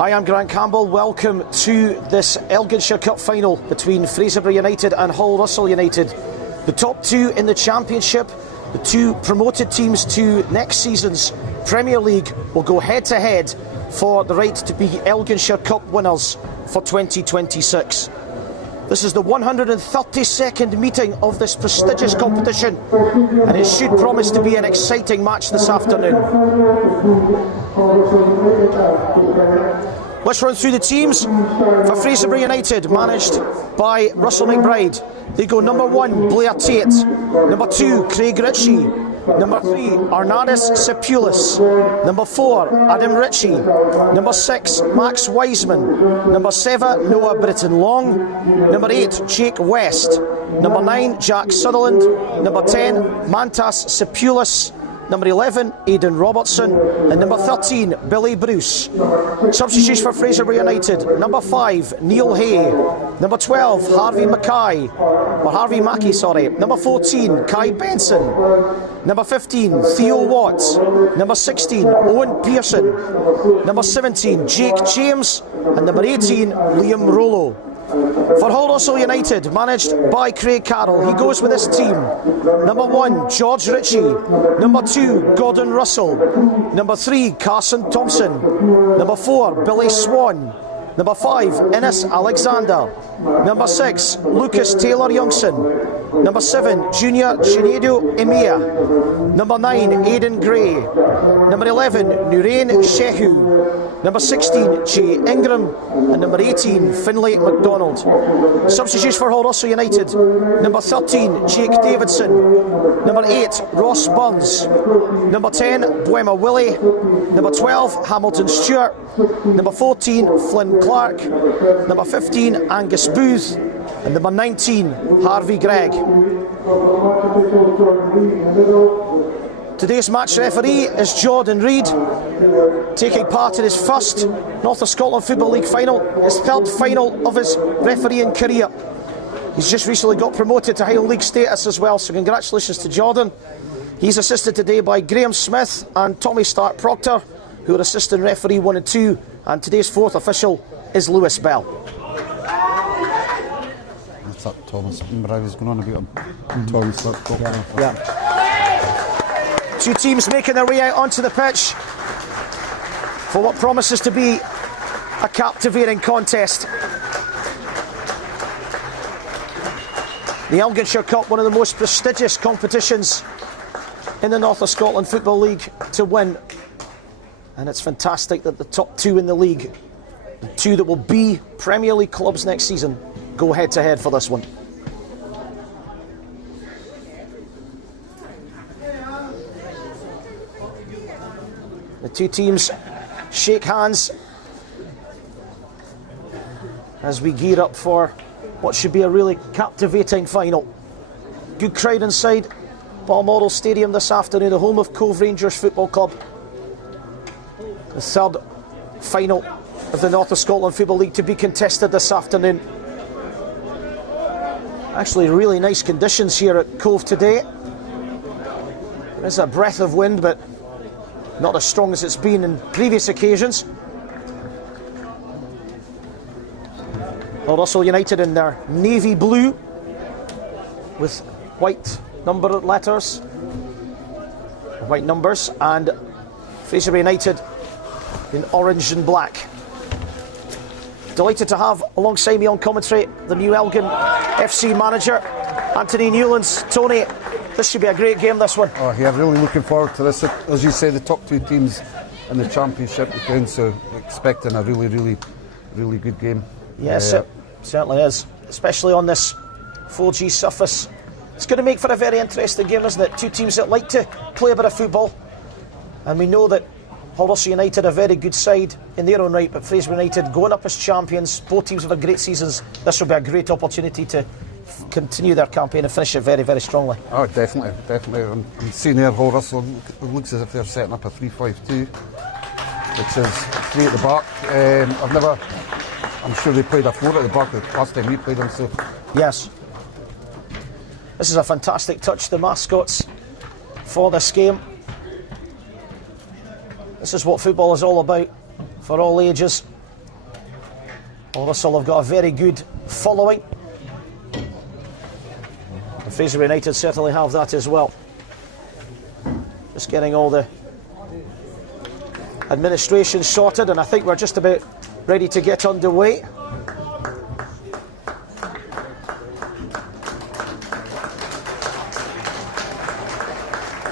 Hi, I'm Grant Campbell. Welcome to this Elginshire Cup final between Fraserburgh United and Hull Russell United. The top two in the Championship, the two promoted teams to next season's Premier League, will go head to head for the right to be Elginshire Cup winners for 2026. This is the 132nd meeting of this prestigious competition, and it should promise to be an exciting match this afternoon. Let's run through the teams for Fraserburgh United, managed by Russell McBride. They go number 1, Blair Tate, number 2, Craig Ritchie, number 3, Arnardis Sepulis, number 4, Adam Ritchie, number 6, Max Wiseman, number 7, Noah Britton Long, number 8, Jake West, number 9, Jack Sutherland, number 10, Mantas Sepulis, number 11, Aidan Robertson, and number 13, Billy Bruce. Substitutes for Fraserburgh United: number 5, Neil Hay, number 12, Harvey Mackay, number 14, Kai Benson, number 15, Theo Watts, number 16, Owen Pearson, number 17, Jake James, and number 18, Liam Rollo. For Hull Russell United, managed by Craig Carroll, he goes with this team: number 1, George Ritchie, number 2, Gordon Russell, number 3, Carson Thompson, number 4, Billy Swan, number 5, Innes Alexander, number 6, Lucas Taylor Youngson, number 7, Junior Chinedo Emea, number 9, Aidan Gray, number 11, Nurain Shehu, number 16, Jay Ingram, and number 18, Finlay MacDonald. Substitutes for Hull Russell United: number 13, Jake Davidson, number 8, Ross Burns, number 10, Buema Willie, number 12, Hamilton Stewart, number 14, Flynn Clark, number 15, Angus Booth, and number 19, Harvey Gregg. Today's match referee is Jordan Reid, taking part in his first North of Scotland Football League final, his third final of his refereeing career. He's just recently got promoted to Highland League status as well, so congratulations to Jordan. He's assisted today by Graham Smith and Tommy Stark Proctor, who are assistant referee 1 and 2, and today's fourth official is Lewis Bell. That's that Thomas. Remember I was going on about him. Thomas Proctor. Yeah. Two teams making their way out onto the pitch for what promises to be a captivating contest. The Elginshire Cup, one of the most prestigious competitions in the North of Scotland Football League to win. And it's fantastic that the top two in the league, the two that will be Premier League clubs next season, go head to head for this one. The two teams shake hands as we gear up for what should be a really captivating final. Good crowd inside Balmoral Stadium this afternoon, the home of Cove Rangers Football Club. The third final of the North of Scotland Football League to be contested this afternoon. Actually, really nice conditions here at Cove today. There's a breath of wind, but not as strong as it's been in previous occasions. Hull Russell United in their navy blue with white numbered letters, white numbers, and Fraserburgh United in orange and black. Delighted to have alongside me on commentary the new Elgin FC manager, Anthony Newlands. Tony, this should be a great game, this one. Oh yeah, really looking forward to this. As you say, the top two teams in the Championship again, so expecting a really good game. Yes, it certainly is, especially on this 4G surface. It's going to make for a very interesting game, isn't it? Two teams that like to play a bit of football, and we know that Hull Russell United are a very good side in their own right, but Fraserburgh United going up as champions. Both teams have had great seasons. This will be a great opportunity to continue their campaign and finish it very strongly. Oh, definitely. I'm seeing there Hull Russell, it looks as if they're setting up a 3-5-2, which is 3 at the back. I'm sure they played a 4 at the back the last time we played them, so. Yes. This is a fantastic touch, the mascots for this game. This is what football is all about, for all ages. Russell have got a very good following. And Fraserburgh United certainly have that as well. Just getting all the administration sorted, and I think we're just about ready to get underway.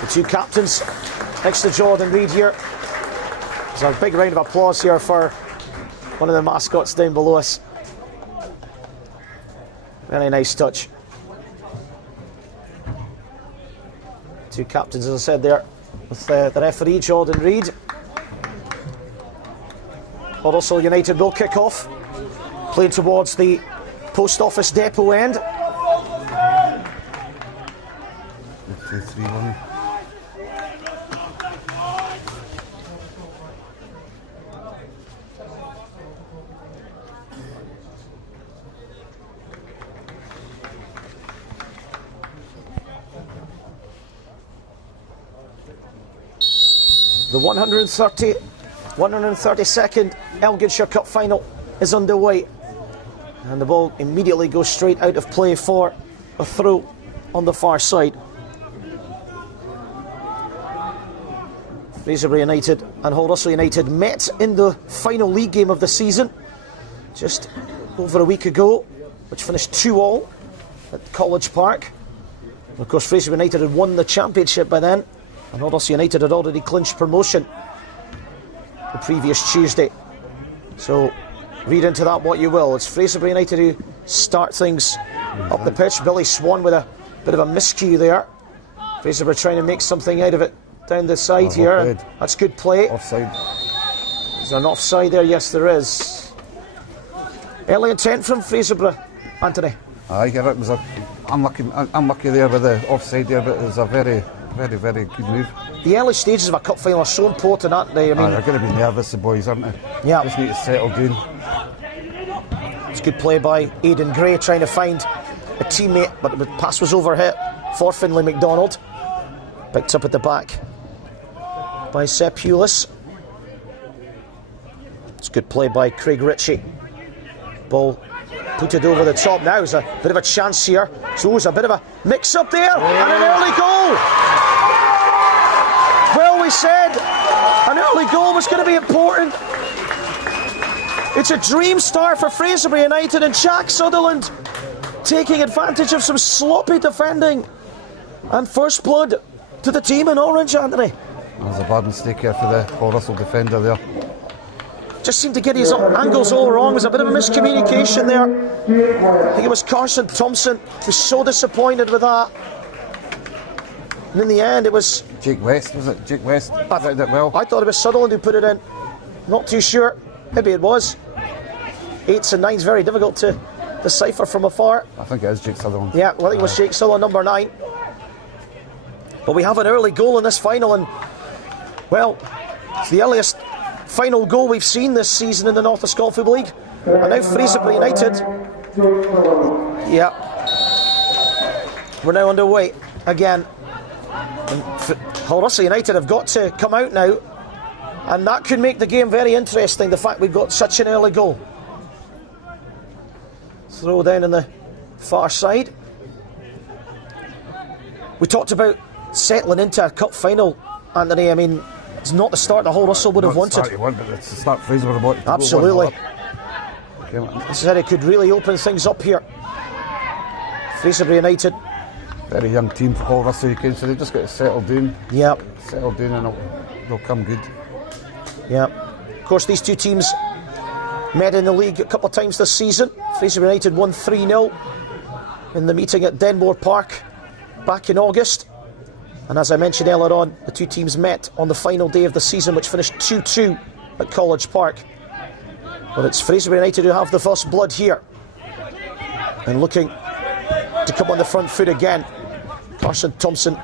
The two captains next to Jordan Reid here. There's a big round of applause here for one of the mascots down below us. Very nice touch. Two captains, as I said there, with the referee Jordan Reid. Russell United will kick off, playing towards the post office depot end. 2-3-1. The 132nd Elginshire Cup final is underway, and the ball immediately goes straight out of play for a throw on the far side. Fraserburgh United and Hull Russell United met in the final league game of the season just over a week ago, which finished 2-2 at College Park. And of course, Fraserburgh United had won the championship by then, and Hull Russell United had already clinched promotion the previous Tuesday. So read into that what you will. It's Fraserburgh United who start things up the pitch. Billy Swan with a bit of a miscue there. Fraserburgh trying to make something out of it down the side here. And that's good play. Offside. Is there an offside there? Yes, there is. Early intent from Fraserburgh, Anthony. Aye, it was unlucky there with the offside there, but it was a very, very good move. The early stages of a cup final are so important, aren't they? I mean, they're going to be nervous, the boys, aren't they? Yeah. Just need to settle down. It's good play by Aidan Gray, trying to find a teammate, but the pass was overhit for Finlay MacDonald. Picked up at the back by Sepp Hewlis. It's good play by Craig Ritchie. Ball put it over the top now. There's a bit of a chance here. So there's a bit of a mix-up there, and an early goal. Well, we said an early goal was going to be important. It's a dream start for Fraserburgh United, and Jack Sutherland taking advantage of some sloppy defending. And first blood to the team in orange, Anthony. That was a bad mistake here for the Hull Russell defender there. Just seemed to get his angles all wrong. There's a bit of a miscommunication there. I think it was Carson Thompson who was so disappointed with that. And in the end, it was Jake West, was it? Jake West did it well. I thought it was Sutherland who put it in. Not too sure. Maybe it was. 8s and 9s, very difficult to decipher from afar. I think it is Jake Sutherland. Yeah, well, I think it was Jake Sutherland, number 9. But we have an early goal in this final, and, well, it's the earliest final goal we've seen this season in the North of Scotland Football League. And now Fraserburgh United. Yeah. We're now underway again. And Hull Russell United have got to come out now, and that could make the game very interesting, the fact we've got such an early goal. Throw down in the far side. We talked about settling into a cup final, Anthony. I mean, it's not the start that Hull Russell would have wanted. But it's the start Fraserburgh wanted. Absolutely. This is how it could really open things up here. Fraserburgh United. Very young team for Hull Russell, so they've just got to settle down. Yeah. Settle down and they'll come good. Yeah. Of course, these two teams met in the league a couple of times this season. Fraserburgh United won 3-0 in the meeting at Denmore Park back in August. And as I mentioned earlier on, the two teams met on the final day of the season, which finished 2-2 at College Park. But it's Fraserburgh United who have the first blood here, and looking to come on the front foot again. Carson Thompson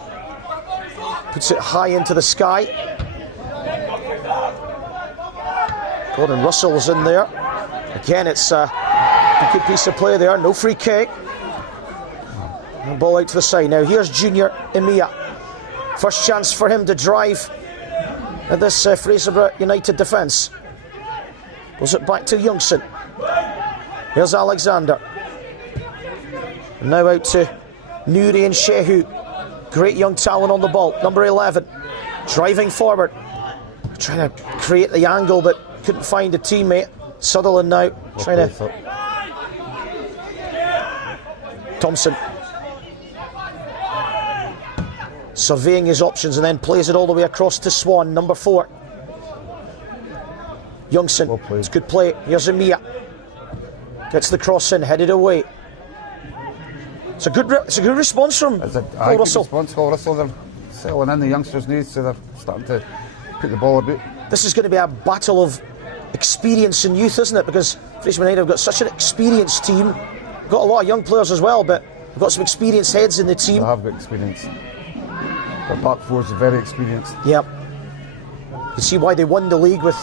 puts it high into the sky. Gordon Russell's in there. Again, it's a good piece of play there. No free kick. And ball out to the side. Now here's Junior Emiya. First chance for him to drive at this Fraserburgh United defence. Goes it back to Youngson. Here's Alexander. Now out to Nuri and Shehu. Great young talent on the ball. Number 11. Driving forward. Trying to create the angle, but couldn't find a teammate. Sutherland now trying to. Thompson. Surveying his options and then plays it all the way across to Swan. Number 4. Youngson. Well, it's good play. Here's Amia. Gets the cross in, headed away. It's a good response from Paul Russell. Paul Russell, they're settling in the youngsters' needs, so they're starting to put the ball about. This is going to be a battle of experience and youth, isn't it? Because Fraserburgh United have got such an experienced team. We've got a lot of young players as well, but we've got some experienced heads in the team. They have got experience. Their back four is very experienced. Yep. You see why they won the league with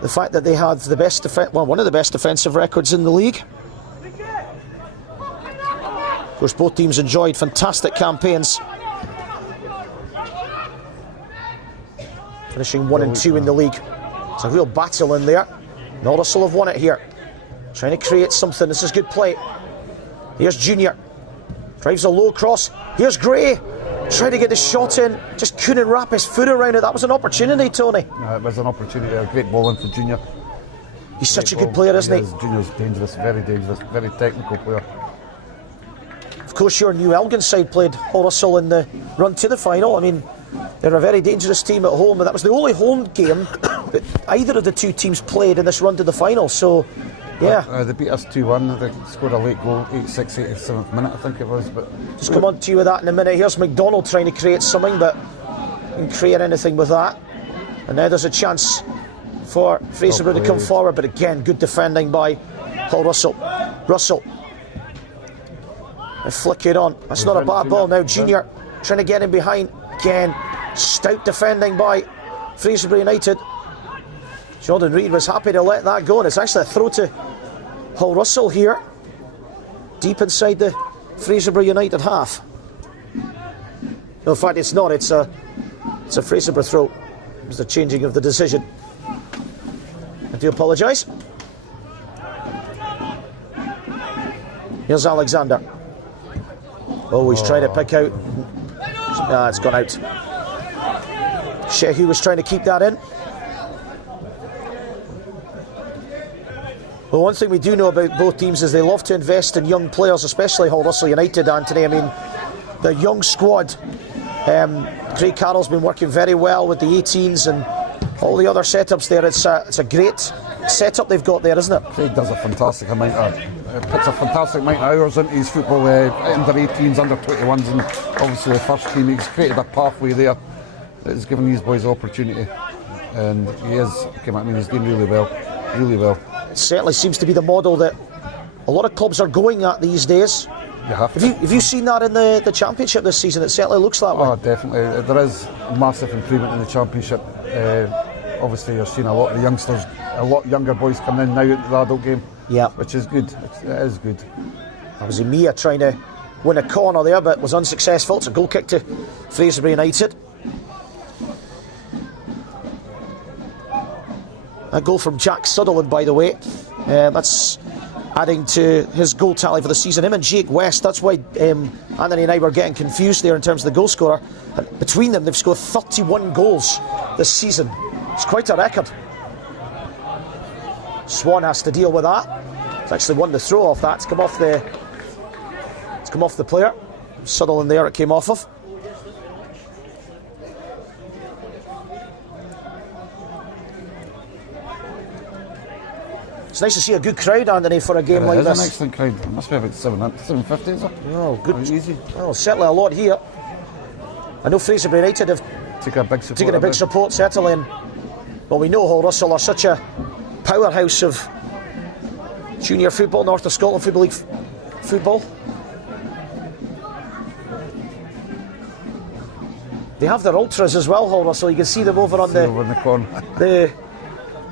the fact that they had the best one of the best defensive records in the league. Of course, both teams enjoyed fantastic campaigns, finishing 1 and 2 in the league. It's a real battle in there. Russell have won it here, trying to create something. This is good play. Here's Junior, drives a low cross. Here's Gray, trying to get the shot in, just couldn't wrap his foot around it. That was an opportunity, Tony. It was an opportunity. A great ball in for Junior. He's such a good player, isn't he? Junior's dangerous, very technical player. Of course, your new Elgin side played Paul Russell in the run to the final. I mean, they're a very dangerous team at home, but that was the only home game that either of the two teams played in this run to the final. So, yeah. They beat us 2-1. They scored a late goal, 86, 87th minute, I think it was. But just come on to you with that in a minute. Here's McDonald trying to create something, but didn't create anything with that. And now there's a chance for Fraserburgh to come forward, but again, good defending by Paul Russell. Russell. They flick it on. That's not a bad ball now. Junior trying to get in behind. Again, stout defending by Fraserburgh United. Jordan Reid was happy to let that go, and it's actually a throw to Paul Russell here, deep inside the Fraserburgh United half. No, in fact, it's not. It's a Fraserburgh throw. It was the changing of the decision. I do apologise. Here's Alexander. Oh, he's trying to pick out. It's gone out. Shehu was trying to keep that in. Well, one thing we do know about both teams is they love to invest in young players, especially Hull Russell United, Anthony. I mean, the young squad. Craig Carroll's been working very well with the 18s and all the other setups there. It's a great setup they've got there, isn't it? Craig does a fantastic amount puts a fantastic amount of hours into his football, under 18s, under 21s, and obviously the first team. He's created a pathway there that has given these boys opportunity, and he's doing really well. It certainly seems to be the model that a lot of clubs are going at these days. You have to. Have you seen that in the Championship this season? It certainly looks that way. Oh, definitely. There is massive improvement in the Championship. Obviously, you're seeing a lot of the youngsters, a lot younger boys coming in now into the adult game. Yeah, which is good. It is good. That was Mia trying to win a corner there, but was unsuccessful. It's a goal kick to Fraserburgh United. A goal from Jack Sutherland, by the way. That's adding to his goal tally for the season. Him and Jake West, that's why Anthony and I were getting confused there in terms of the goal scorer. And between them, they've scored 31 goals this season. It's quite a record. Swan has to deal with that. He's actually won the throw off that. It's come off the player. Sutherland there, it came off of. It's nice to see a good crowd, Anthony, for a game like this. It's an excellent crowd. It must be about 750, is it? Oh, good. Easy. Oh, certainly a lot here. I know Fraserburgh United have taken a big support, certainly. And, well, we know Hull Russell are such a powerhouse of junior football, North of Scotland Football League football. They have their ultras as well, Hull Russell. You can see them over on the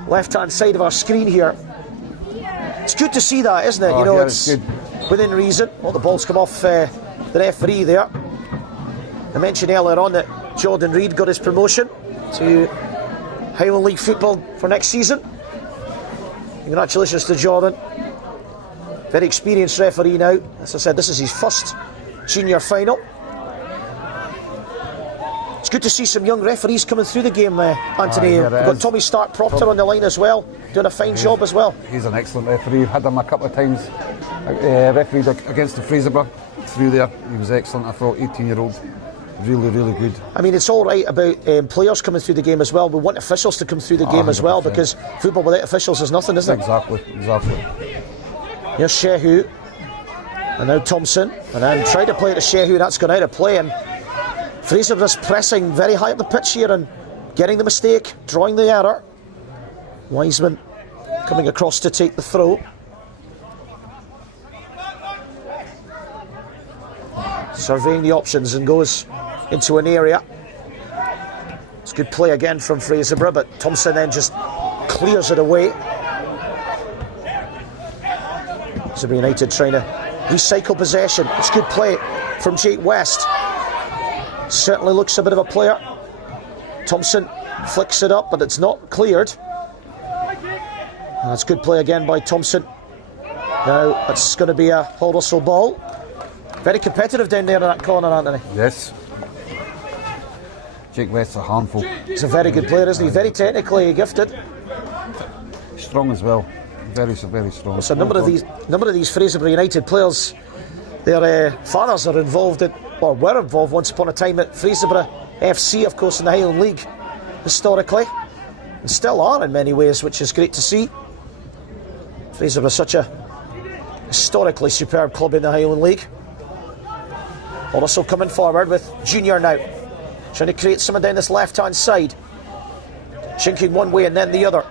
left-hand side of our screen here. It's good to see that, isn't it? Oh, you know, yeah, it's good. Within reason. Well, the ball's come off the referee there. I mentioned earlier on that Jordan Reid got his promotion to Highland League football for next season. Congratulations to Jordan. Very experienced referee now. As I said, this is his first junior final. It's good to see some young referees coming through the game, Anthony. We've got Tommy Stark-Proctor on the line as well, doing a fine job as well. He's an excellent referee. Had him a couple of times. Refereed against the Fraserburgh through there. He was excellent. I thought 18-year-old. Really, really good. I mean, it's all right about players coming through the game as well. We want officials to come through the game as well, because football without officials is nothing, isn't it? Exactly. Here's Shehu, and now Thompson, and then tried to play it to Shehu. That's gone out of play, and Fraserburgh's pressing very high up the pitch here and getting the mistake, drawing the error. Wiseman coming across to take the throw. Surveying the options and goes into an area. It's good play again from Fraserburgh, but Thompson then just clears it away. Fraserburgh United trying to recycle possession. It's good play from Jake West. Certainly looks a bit of a player. Thompson flicks it up, but it's not cleared. And that's good play again by Thompson. Now it's going to be a Hull Russell ball. Very competitive down there in that corner, Anthony. Yes. Jake West's a handful. He's a very good player, isn't he? Very technically gifted. Strong as well. Very, very strong. So a number of these Fraserburgh United players, their fathers are involved in, or were involved once upon a time at Fraserburgh FC, of course, in the Highland League historically, and still are in many ways, which is great to see. Fraserburgh is such a historically superb club in the Highland League. Also coming forward with Junior now, trying to create someone down this left-hand side, chinking one way and then the other,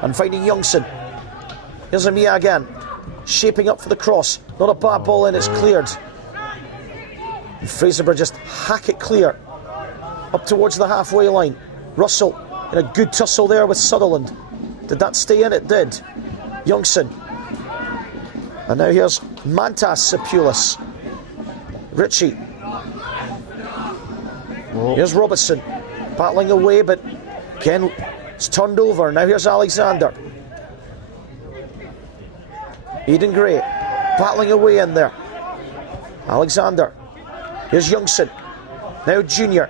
and finding Youngson. Here's Amia again, shaping up for the cross. Not a bad ball in, it's cleared. And Fraserburgh just hack it clear up towards the halfway line. Russell in a good tussle there with Sutherland. Did that stay in? It did. Youngson. And now here's Mantas Sepulis. Ritchie. Whoa. Here's Robertson battling away, but again it's turned over. Now here's Alexander. Eden Gray battling away in there. Alexander. Here's Youngson. Now Junior.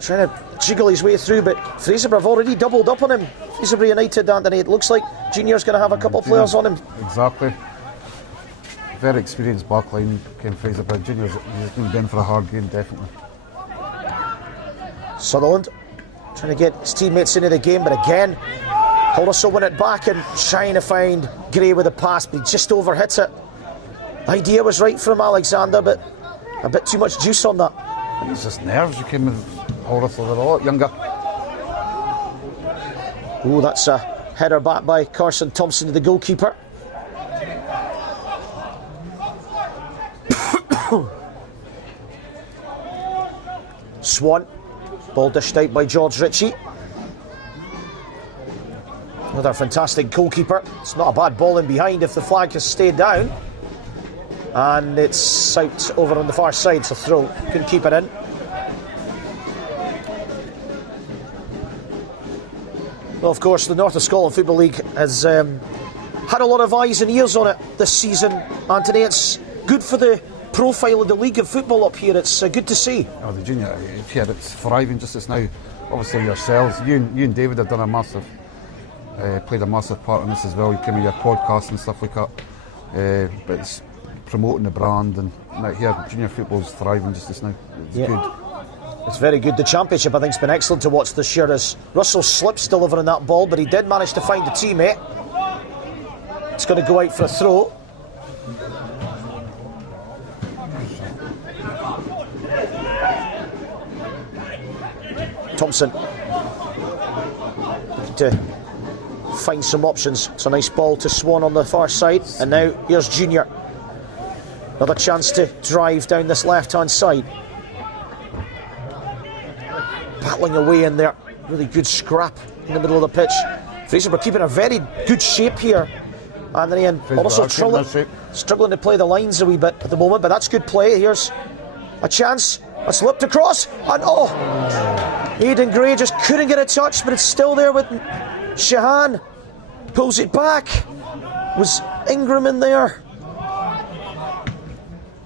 Trying to jiggle his way through, but Fraserburgh have already doubled up on him. Fraserburgh United, Anthony. It looks like Junior's going to have a couple of players on him. Exactly. Very experienced backline, Ken Fraserburgh. Junior's been down for a hard game, definitely. Sutherland trying to get his teammates into the game, but again, Hull Russell win it back and trying to find Gray with a pass, but he just overhits it. The idea was right from Alexander, but a bit too much juice on that. It's just nerves. You came with Hull Russell, they're a lot younger. Oh, that's a header back by Carson Thompson to the goalkeeper. Swan, ball dished out by George Ritchie. Another fantastic goalkeeper. It's not a bad ball in behind if the flag has stayed down. And it's out over on the far side. It's a throw. Couldn't keep it in. Well, of course, the North of Scotland Football League has had a lot of eyes and ears on it this season. Anthony, it's good for the profile of the league of football up here. It's good to see. Oh, the junior here, it's thriving just as now. Obviously yourselves, you and David have done a massive, played a massive part in this as well. You came with your podcast and stuff like that. But it's promoting the brand, and now here junior football's thriving just as now. It's good. It's very good. The championship, I think, has been excellent to watch this year as Russell slips delivering that ball, but he did manage to find a teammate. It's going to go out for a throw. Thompson looking to find some options. It's a nice ball to Swan on the far side, and now here's Junior. Another chance to drive down this left-hand side. Battling away in there. Really good scrap in the middle of the pitch. Fraserburgh keeping a very good shape here. Anthony, and also struggling to play the lines a wee bit at the moment, but that's good play. Here's a chance. It's slipped across, and Aidan Gray just couldn't get a touch, but it's still there with Shahan. Pulls it back. Was Ingram in there?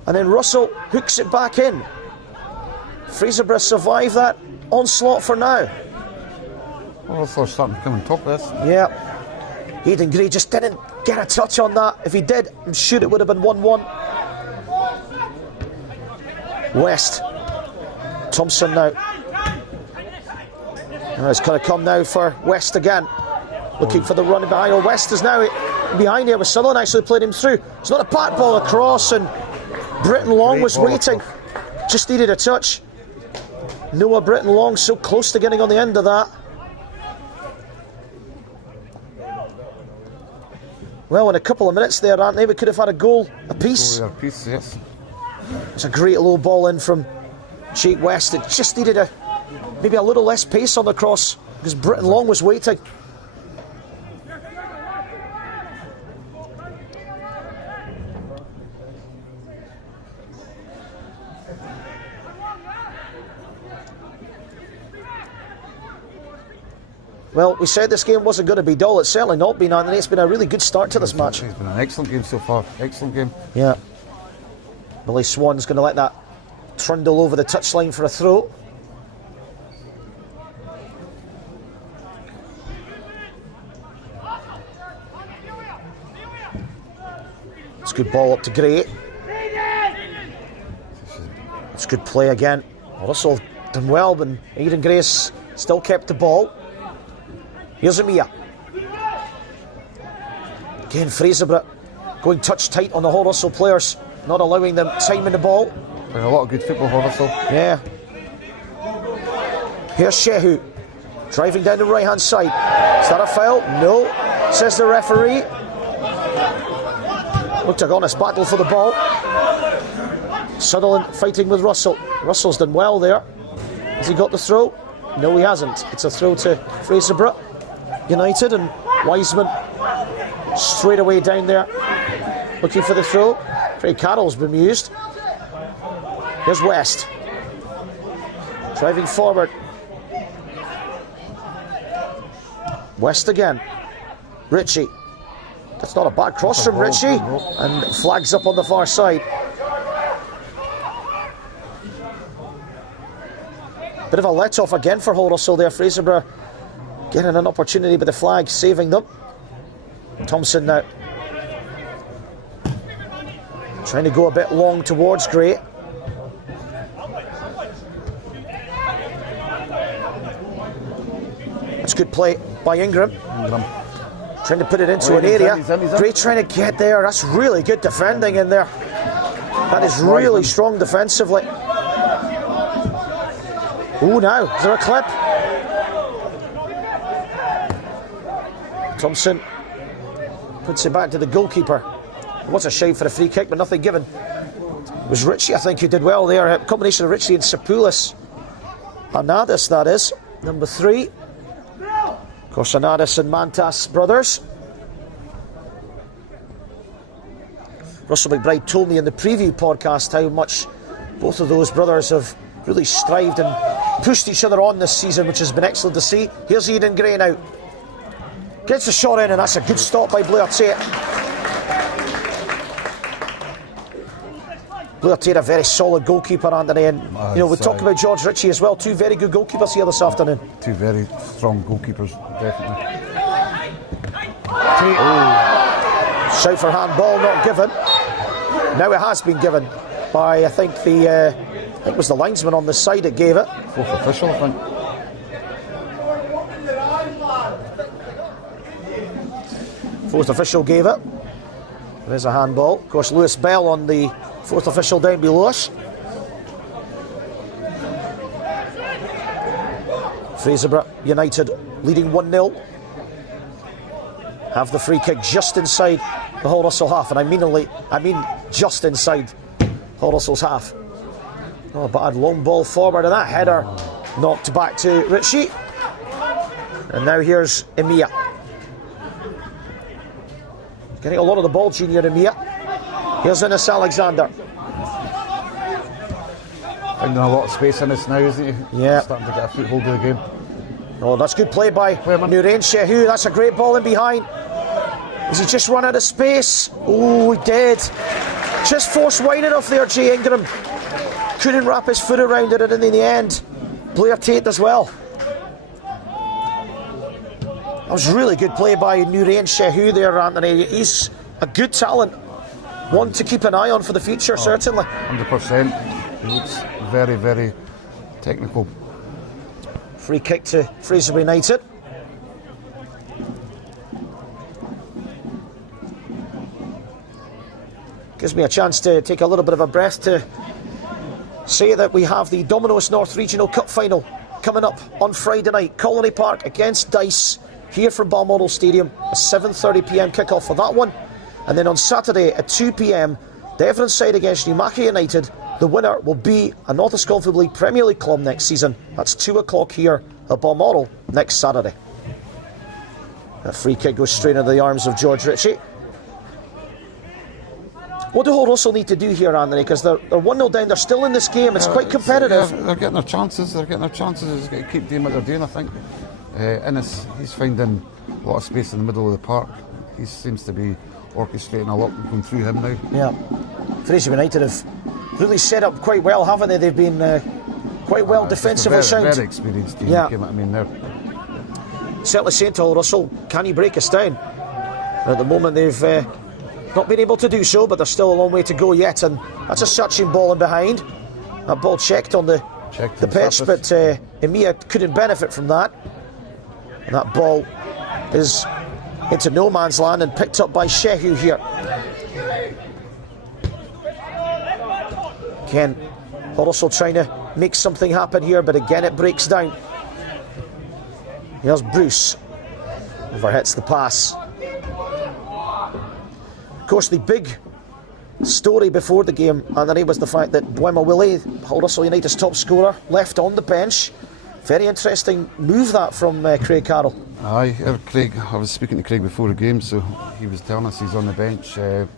And then Russell hooks it back in. Fraserburgh survive that onslaught for now. Well, Russell's starting to come on top of this. Yeah. Aidan Gray just didn't get a touch on that. If he did, I'm sure it would have been 1-1. West. Thompson now. It's going to come now for West again. Looking for the run behind. Oh, West is now behind here with Sutherland actually played him through. It's not a pat ball across, and Britton Long was waiting. Just needed a touch. Noah Britton Long so close to getting on the end of that. Well, in a couple of minutes there, aren't they? We could have had a goal apiece. Goal apiece, yes. It's a great low ball in from Jake West. It just needed maybe a little less pace on the cross because Britton Long was waiting. Well, we said this game wasn't going to be dull. It's certainly not been, Anthony. It's been a really good start to this match. It's been an excellent game so far. Excellent game. Yeah. Billy Swan's going to let that trundle over the touchline for a throw. It's a good ball up to Gray. It's good play again. Russell done well, but Aidan Gray still kept the ball. Here's Amia. Again, Fraserburgh going touch tight on the Hull Russell players, not allowing them time in the ball. There's a lot of good football for Russell. Yeah. Here's Shehu driving down the right hand side. Is that a foul? No, says the referee. Looked like an honest battle for the ball. Sutherland fighting with Russell. Russell's done well there. Has he got the throw? No, he hasn't. It's a throw to Fraserburgh United, and Wiseman straight away down there looking for the throw. Craig Carroll's bemused. Here's West driving forward. West again. Ritchie. That's not a bad cross from Ritchie, and flags up on the far side. Bit of a let off again for Hull Russell there. Fraserburgh getting an opportunity, but the flag saving them. Thompson now trying to go a bit long towards Gray. That's good play by Ingram. Trying to put it into an area. He's in. Gray trying to get there. That's really good defending in there. That is really strong defensively. Oh, now, is there a clip? Thompson puts it back to the goalkeeper. It was a shame for a free kick, but nothing given. It was Ritchie, I think, who did well there. A combination of Ritchie and Sapoulis. Anadis, that is, number 3. Of course, Anadis and Mantas brothers. Russell McBride told me in the preview podcast how much both of those brothers have really strived and pushed each other on this season, which has been excellent to see. Here's Aidan Gray now. Gets the shot in, and that's a good stop by Blair Tate. Blair Tate, a very solid goalkeeper, Anthony, and you know, we talk about George Ritchie as well. 2 very good goalkeepers here this afternoon. 2 very strong goalkeepers, definitely. Shout for handball, not given. Now it has been given by, I think it was the linesman on the side that gave it. 4th official, I think. Fourth official gave it. There's a handball. Of course, Lewis Bell on the 4th official down below us. Fraserburgh United leading 1-0. Have the free kick just inside the Hull Russell half, and I mean just inside Hull Russell's half. Oh, a bad long ball forward, and that header knocked back to Ritchie. And now here's Emiya. Getting a lot of the ball, Junior Emiya. Here's Innes Alexander. finding a lot of space in this now, isn't he? Yeah. Starting to get a foothold of the game. Oh, that's good play by Nurain Shehu. That's a great ball in behind. Has he just run out of space? Oh, he did. Just forced wide enough there, Jay Ingram. Couldn't wrap his foot around it, and in the end, Blair Tate as well. That was really good play by Nurain Shehu there, Anthony. He's a good talent. One to keep an eye on for the future, certainly. 100%. He looks very, very technical. Free kick to Fraserburgh United. Gives me a chance to take a little bit of a breath to say that we have the Domino's North Regional Cup final coming up on Friday night. Colony Park against Dice here from Balmoral Stadium. A 7:30pm kick-off for that one. And then on Saturday at 2pm, Devon side against Newmarket United. The winner will be a North Scotland League Premier League club next season. That's 2 o'clock here at Balmoral next Saturday. A free kick goes straight into the arms of George Ritchie. What do Hull Russell need to do here, Anthony? Because they're 1-0 down, they're still in this game, it's quite competitive. They're getting their chances, They've got to keep doing what they're doing, I think. Innes, he's finding a lot of space in the middle of the park. He seems to be orchestrating a lot going through him now. Yeah. Fraserburgh United have really set up quite well, haven't they? They've been quite well defensively sound. Very experienced team. Yeah. I mean, they're certainly saying to Hull Russell, can you break us down? At the moment they've not been able to do so, but there's still a long way to go yet, and that's a searching ball in behind. That ball checked on the pitch, but Emiya couldn't benefit from that. And that ball is into no man's land and picked up by Shehu here. Again, Hull Russell trying to make something happen here, but again it breaks down. Here's Bruce. Overhits the pass. Of course, the big story before the game, Anthony, was the fact that Bwema Willie, Hull Russell United's top scorer, left on the bench. Very interesting move that from Craig Carroll. Aye, Craig. I was speaking to Craig before the game, so he was telling us he's on the bench, but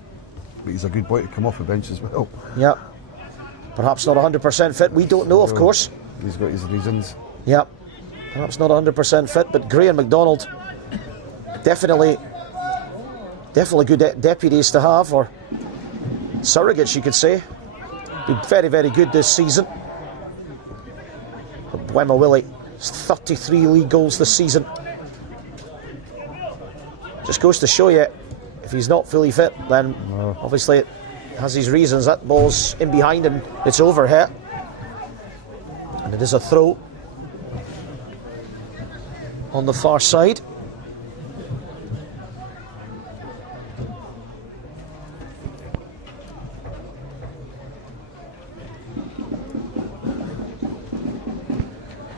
he's a good boy to come off the bench as well. Yeah. Perhaps not 100% fit. We don't know, of course. He's got his reasons. Yeah. Perhaps not 100% fit, but Gray and McDonald definitely good deputies to have, or surrogates, you could say. Been very, very good this season. But Bwema Willie has 33 league goals this season. Just goes to show you, if he's not fully fit, then obviously it has his reasons. That ball's in behind and it's over here. And it is a throw on the far side.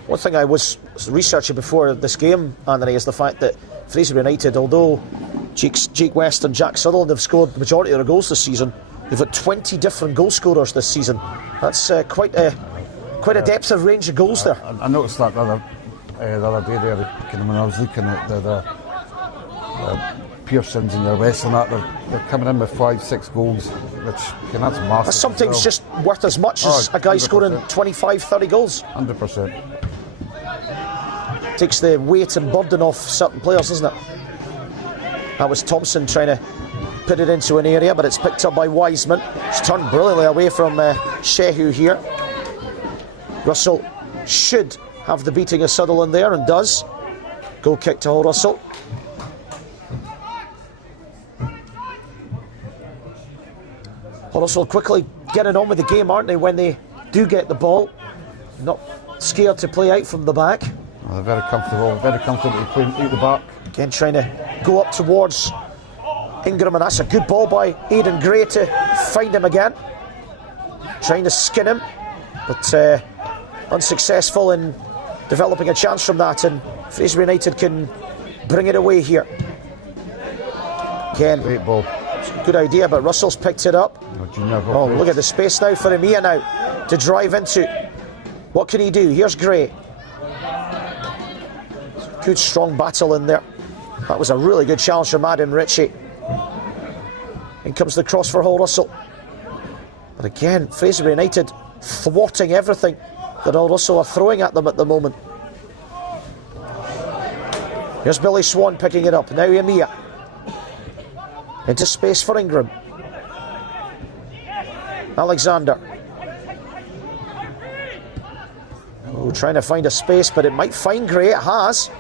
One thing I was researching before this game, Anthony, is the fact that Fraserburgh United, although Jake West and Jack Sutherland have scored the majority of their goals this season, they've got 20 different goal scorers this season. That's quite a depth of range of goals there. I noticed that the other day there, when I was looking at the Pearsons and the West and that, they're coming in with 5-6 goals, which that's massive. That's sometimes just worth as much as a guy 100%. Scoring 25-30 goals. 100%. Takes the weight and burden off certain players, doesn't it? That was Thompson trying to put it into an area, but it's picked up by Wiseman. It's turned brilliantly away from Shehu here. Russell should have the beating of Sutherland there, and does. Goal kick to Hull Russell. Hull Russell quickly getting on with the game, aren't they, when they do get the ball? Not scared to play out from the back. They're very comfortable playing out the back. Again, trying to go up towards Ingram, and that's a good ball by Aidan Gray to find him again. Trying to skin him, but unsuccessful in developing a chance from that, and Fraserburgh United can bring it away here. Again, great ball. Good idea, but Russell's picked it up. Oh, look at the space now for Emiya now to drive into. What can he do? Here's Gray. Good strong battle in there. That was a really good challenge from Adam Ritchie. In comes the cross for Hull Russell. But again, Fraserburgh United thwarting everything that Hull Russell are throwing at them at the moment. Here's Billy Swan picking it up. Now Emiya. Into space for Ingram. Alexander. Oh, trying to find a space, but it might find Gray. It has.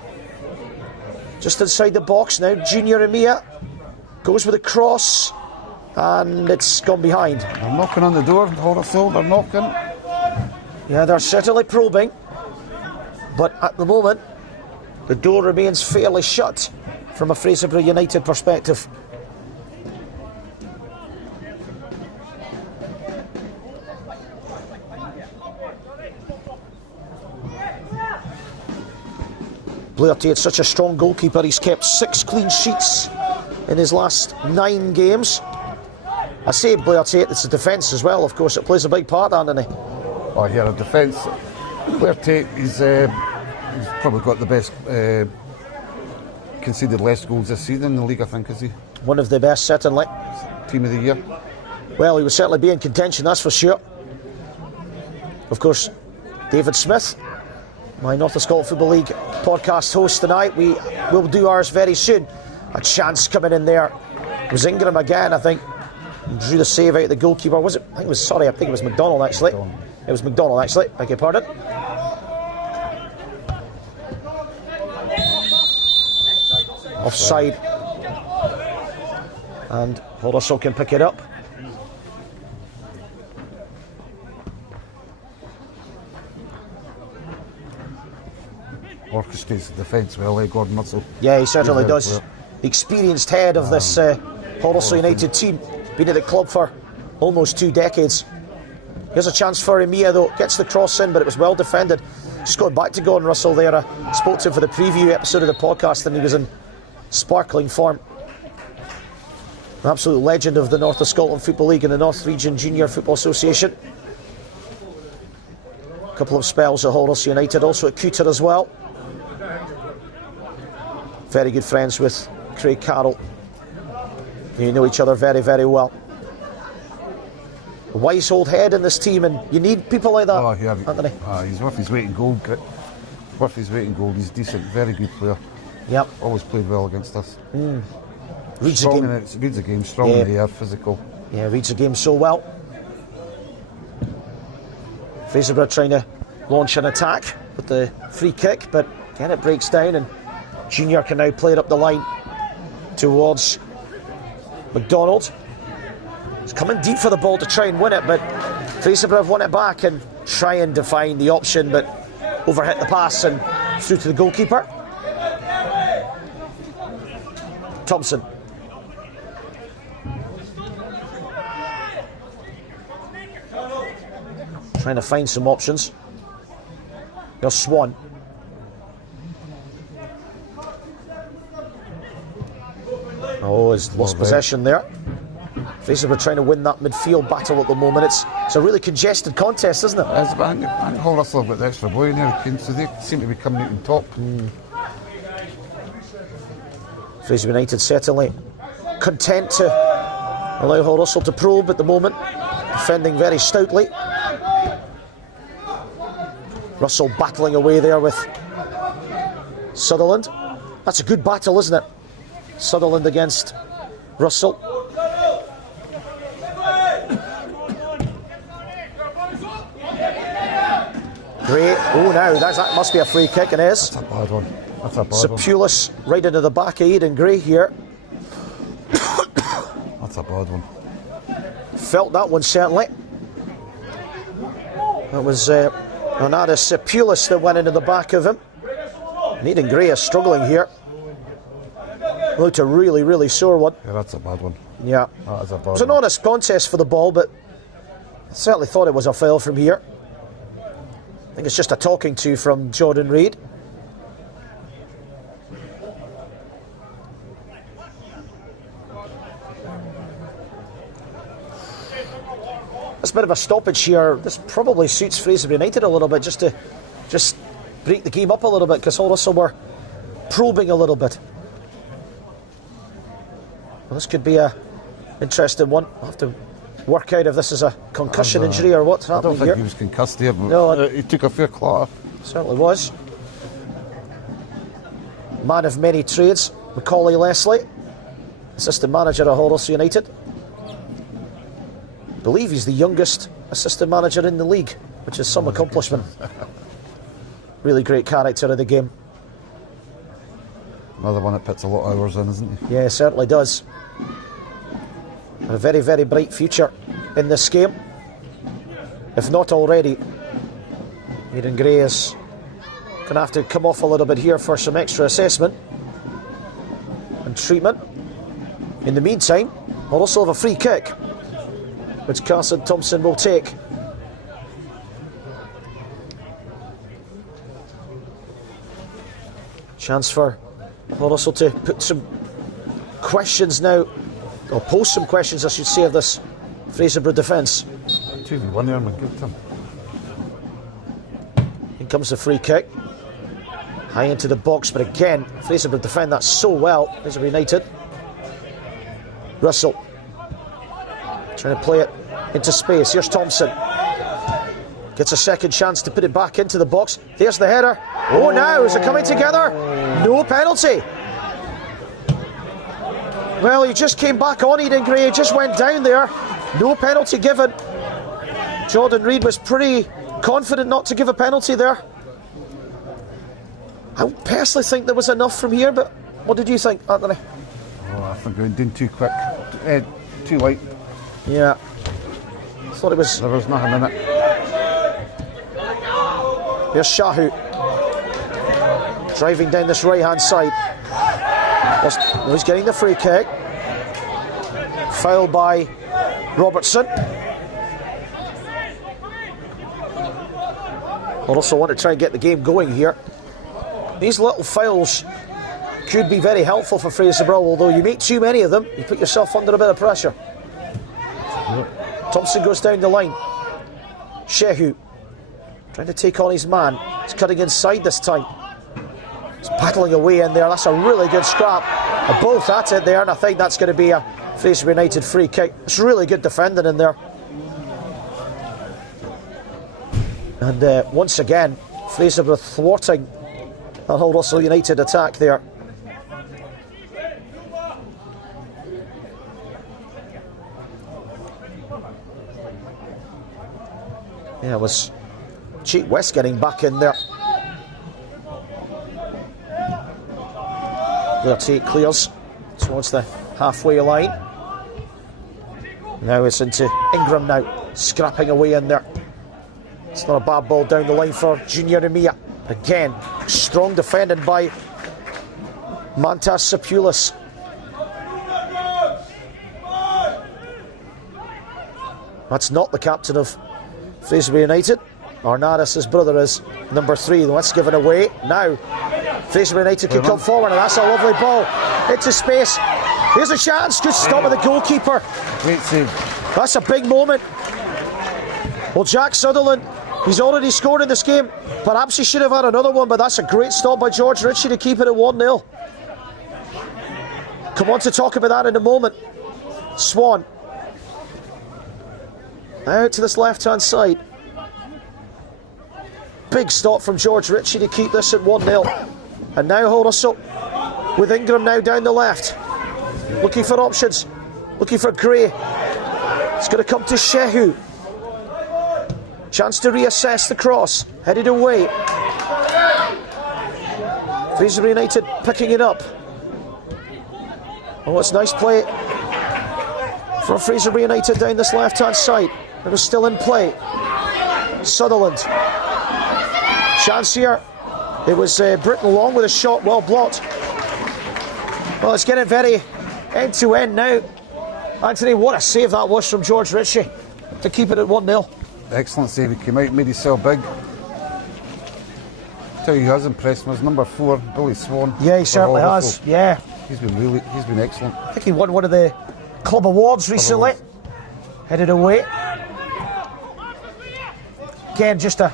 Just inside the box now. Junior Emiya goes with a cross, and it's gone behind. They're knocking on the door, Hull Russell. They're knocking. Yeah, they're certainly probing, but at the moment, the door remains fairly shut from a Fraserburgh United perspective. Blair Tate's such a strong goalkeeper. He's kept 6 clean sheets in his last 9 games. I say Blair Tate, it's the defence as well, of course. It plays a big part, Anthony. Oh, yeah, the defence. Blair Tate, he's probably got the best conceded less goals this season in the league, I think, is he? One of the best, certainly. Team of the year. Well, he would certainly be in contention, that's for sure. Of course, David Smith, my North of Scotland Football League podcast host tonight. We will do ours very soon. A chance coming in there. It was Ingram again, I think. Drew the save out of the goalkeeper. Was it? I think it was McDonald actually. It was McDonald actually. Beg your pardon. Offside. And Hull Russell can pick it up. Orchestrates the defence well, Gordon Russell. Yeah, he certainly does. The experienced head of this Hull Russell United team. Been at the club for almost 2 decades. Here's a chance for Emiya though. Gets the cross in, but it was well defended. Just going back to Gordon Russell there. I spoke to him for the preview episode of the podcast and he was in sparkling form. An absolute legend of the North of Scotland Football League and the North Region Junior Football Association. A couple of spells at Hull Russell United, also at Cooter as well. Very good friends with Craig Carroll. They know each other very, very well. A wise old head in this team, and you need people like that, Anthony. He's worth his weight in gold. Worth his weight in gold. He's decent, very good player. Yep. Always played well against us. Reads the game, strong in the air, physical. Yeah, reads the game so well. Fraserburgh trying to launch an attack with the free kick, but again it breaks down, and Junior can now play it up the line towards McDonald. He's coming deep for the ball to try and win it, but Fraserburgh have won it back and trying to find the option, but overhit the pass and through to the goalkeeper. Thompson. Trying to find some options. There's Swan. Oh, he's lost possession there. Fraserburgh trying to win that midfield battle at the moment. It's a really congested contest, isn't it? I think Hull Russell have got the extra boy in there, so they seem to be coming out on top. Fraserburgh United certainly content to allow Hull Russell to probe at the moment, defending very stoutly. Russell battling away there with Sutherland. That's a good battle, isn't it? Sutherland against Russell. Great. Oh, now that must be a free kick, and it is. That's a bad one. Sepulis right into the back of Aidan Gray here. That's a bad one. Felt that one certainly. That was Anada Sepulis that went into the back of him. And Aidan Gray is struggling here. Looked a really, really sore one. Yeah, that's a bad one. Yeah. That is a bad one. It was an honest contest for the ball, but I certainly thought it was a foul from here. I think it's just a talking to from Jordan Reid. This bit of a stoppage here, this probably suits Fraserburgh United a little bit, just to break the game up a little bit, because Hull Russell were probing a little bit. Well, this could be a interesting one. I'll have to work out if this is a concussion injury or what's I happening don't think here. he was concussed here, but No, he took a fair clatter. Certainly was. Man of many trades, Macaulay Leslie, assistant manager at Hull United. I believe he's the youngest assistant manager in the league, which is some accomplishment. Really great character of the game. Another one that puts a lot of hours in, isn't he? Yeah, certainly does. A very, very bright future in this game. If not already, Aidan Gray is going to have to come off a little bit here for some extra assessment and treatment. In the meantime, we'll also have a free kick, which Carson Thompson will take. Chance for Russell to put some questions now, or post some questions, I should say, of this Fraserburgh defence. 2v1 there, man, good time. In comes the free kick. High into the box, but again, Fraserburgh defend that so well. Fraserburgh United. Russell trying to play it into space. Here's Thompson. Gets a second chance to put it back into the box. There's the header. Oh, now is it coming together? No penalty. Well, he just came back on Aidan Gray. He just went down there. No penalty given. Jordan Reid was pretty confident not to give a penalty there. I personally think there was enough from here, but what did you think, Anthony? Oh, I think we went down too quick. Too light. Yeah. Thought it was. There was nothing in it. Here's Shahu. Driving down this right-hand side. He's getting the free kick. Foul by Robertson. We'll also want to try and get the game going here. These little fouls could be very helpful for Fraserburgh, although you make too many of them, you put yourself under a bit of pressure. Thompson goes down the line. Shehu trying to take on his man. He's cutting inside this time. He's battling away in there. That's a really good scrap. They're both at it there, and I think that's going to be a Fraserburgh United free kick. It's really good defending in there. And once again, Fraserburgh thwarting the Hull Russell United attack there. Yeah, it was Cheat West getting back in there. Their take clears towards the halfway line. Now it's into Ingram now, scrapping away in there. It's not a bad ball down the line for Junior Emiya. Again, strong defending by Mantas Sapulis. That's not the captain of Fraserburgh United. Arnardis, his brother, is number 3. That's given away. Now, Fraserburgh United can come forward, and that's a lovely ball into space. Here's a chance. Good stop of the goalkeeper. Great save. That's a big moment. Well, Jack Sutherland, he's already scored in this game. Perhaps he should have had another one, but that's a great stop by George Ritchie to keep it at 1-0. Come on to talk about that in a moment. Swan. Out to this left-hand side. Big stop from George Ritchie to keep this at 1-0. And now Hull Russell with Ingram now down the left. Looking for options. Looking for Gray. It's going to come to Shehu. Chance to reassess the cross. Headed away. Fraserburgh United picking it up. Oh, it's nice play from Fraserburgh United down this left-hand side. It was still in play. Sutherland. Chance here. It was Britton Long with a shot well blocked. Well, it's getting very end-to-end now. Anthony, what a save that was from George Ritchie to keep it at 1-0. Excellent save. He came out, made himself big. Tell you who has impressed me is number 4, Billy Swan. Yeah, he certainly has. Yeah. He's been excellent. I think he won one of the club awards recently. Headed away. Again, just a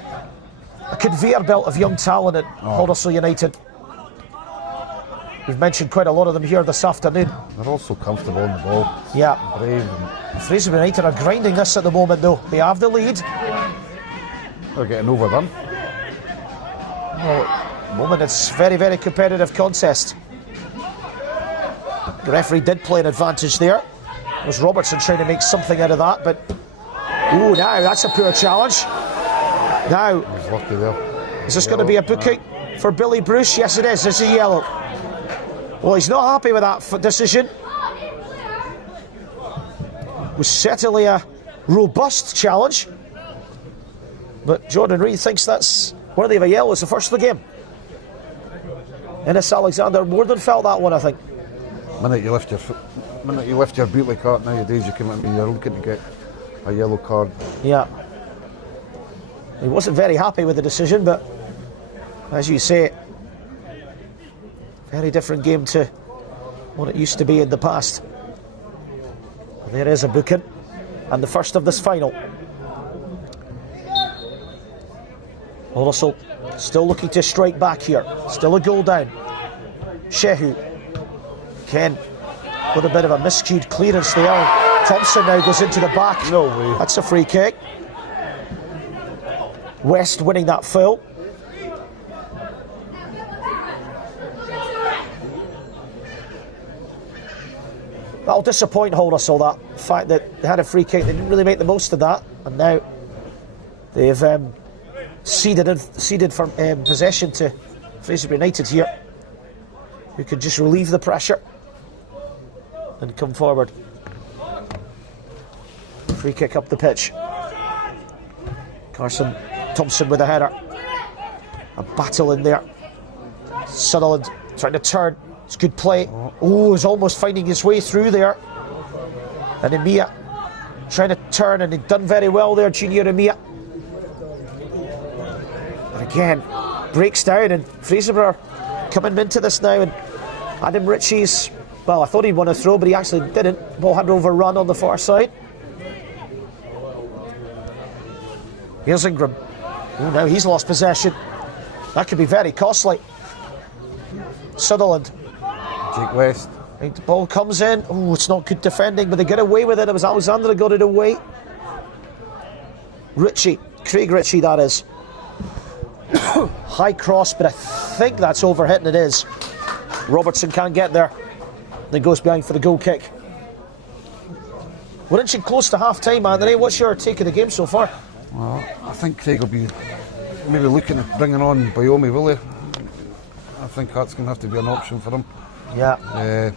conveyor belt of young talent at Hull Russell United. We've mentioned quite a lot of them here this afternoon. They're all so comfortable on the ball. Yeah. Brave. And Fraserburgh United are grinding this at the moment though. They have the lead. they're getting overdone. Well, at the moment it's very, very competitive contest. The referee did play an advantage there. It was Robertson trying to make something out of that, but ooh, now that's a poor challenge. Now, He's lucky there. is this going to be a booking for Billy Bruce? Yes, it is. This is yellow. Well, he's not happy with that decision. It was certainly a robust challenge, but Jordan Reid thinks that's worthy of a yellow. It's the first of the game. Ennis Alexander more than felt that one, I think. The minute you lift your boot like that nowadays, you come at me, you're looking to get a yellow card. Yeah. He wasn't very happy with the decision, but as you say, very different game to what it used to be in the past. There is a booking, and the first of this final. Russell still looking to strike back here. Still a goal down. Shehu. Ken with a bit of a miscued clearance there. Thompson now goes into the back. No way. That's a free kick. West winning that foul. That'll disappoint Russell, that fact that they had a free kick, they didn't really make the most of that, and now they've ceded from possession to Fraserburgh United here, who could just relieve the pressure and come forward. Free kick up the pitch. Carson Thompson with a header. A battle in there. Sutherland trying to turn. It's good play. Oh, he's almost finding his way through there. And Emiya trying to turn, and he'd done very well there, Junior Emiya. And again, breaks down, and Fraserburgh coming into this now, and Adam Ritchie's, well, I thought he'd won a throw, but he actually didn't. Ball had overrun on the far side. Here's Ingram. Oh, now he's lost possession. That could be very costly. Sutherland. Jake West. Right, the ball comes in. Oh, it's not good defending, but they get away with it. It was Alexander that got it away. Ritchie. Craig Ritchie, that is. High cross, but I think that's overhit, and it is. Robertson can't get there. Then goes behind for the goal kick. We're inching close to half time, Anthony. What's your take of the game so far? Well, I think Craig will be maybe looking at bringing on Bayomi, will he? I think that's going to have to be an option for him. Yeah.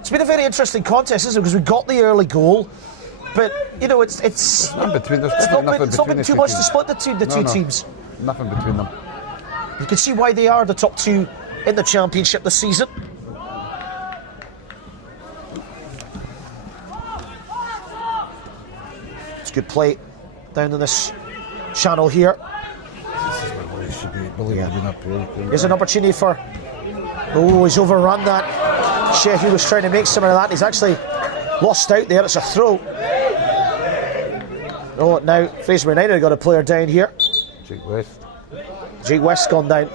It's been a very interesting contest, isn't it? Because we got the early goal, but you know, it's in between. It's not been too much to split the two teams. Nothing between them. You can see why they are the top two in the championship this season. It's good play down in this channel here. Here's an opportunity for. Oh, he's overrun that. Shehu was trying to make some of that. He's actually lost out there. It's a throw. Oh, now Fraserburgh United got a player down here. Jake West. Jake West gone down.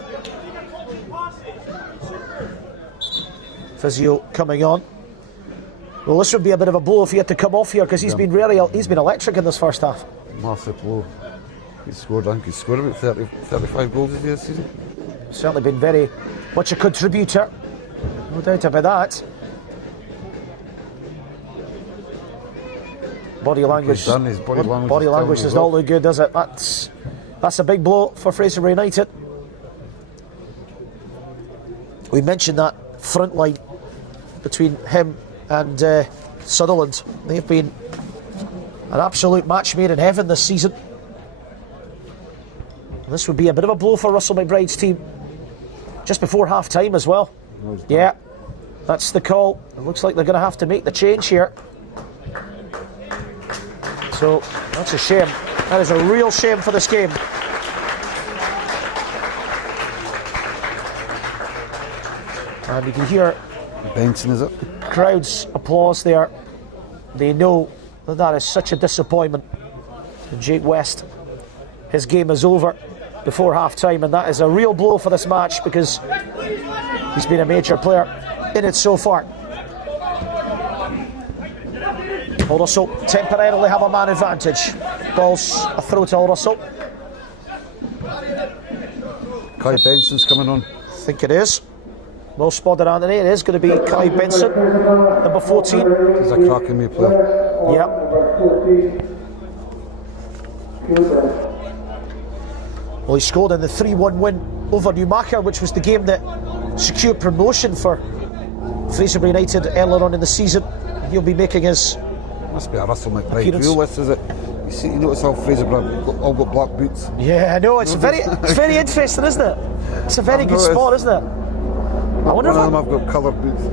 Physio coming on. Well, this would be a bit of a blow if he had to come off here, because he's been electric in this first half. Massive blow. I think he's scored about 30, 35 goals this season. Certainly been very much a contributor. No doubt about that. Body language. Body language does not look good, does it? That's a big blow for Fraserburgh United. We mentioned that front line between him and Sutherland. They've been an absolute match made in heaven this season. This would be a bit of a blow for Russell McBride's team. Just before half time as well. Yeah, that's the call. It looks like they're going to have to make the change here. So that's a shame. That is a real shame for this game. And you can hear Benson, is it? Crowd's applause there. They know that is such a disappointment. And Jake West, his game is over before half time, and that is a real blow for this match, because He's been a major player in it so far. Hull Russell temporarily have a man advantage. Ball's a throw to Hull Russell. Kai Benson's coming on. I think it is. Well spotted, Anthony. It is going to be Kai Benson, number 14. He's a cracking me player. Yep. Well, he scored in the 3-1 win over Newmarket, which was the game that secured promotion for Fraserburgh United earlier on in the season. He'll be making his Must be a Russell McBride rule list, is it? You notice how Fraserburgh all got black boots. Yeah, I know. It's very interesting, isn't it? It's a very good spot, isn't it? I wonder One of them have got coloured boots.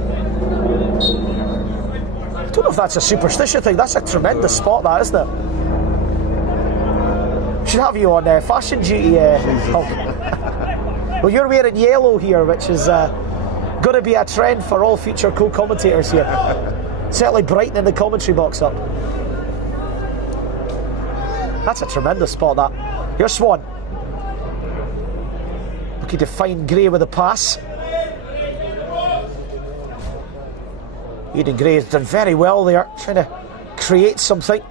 I don't know if that's a superstition thing. That's a tremendous spot, that, isn't it? Should have you on fashion duty, Hulk. Well, you're wearing yellow here, which is going to be a trend for all future co-commentators here. Certainly brightening the commentary box up. That's a tremendous spot, that. Here's Swan. Looking to find Gray with a pass. Aidan Gray has done very well there, trying to create something.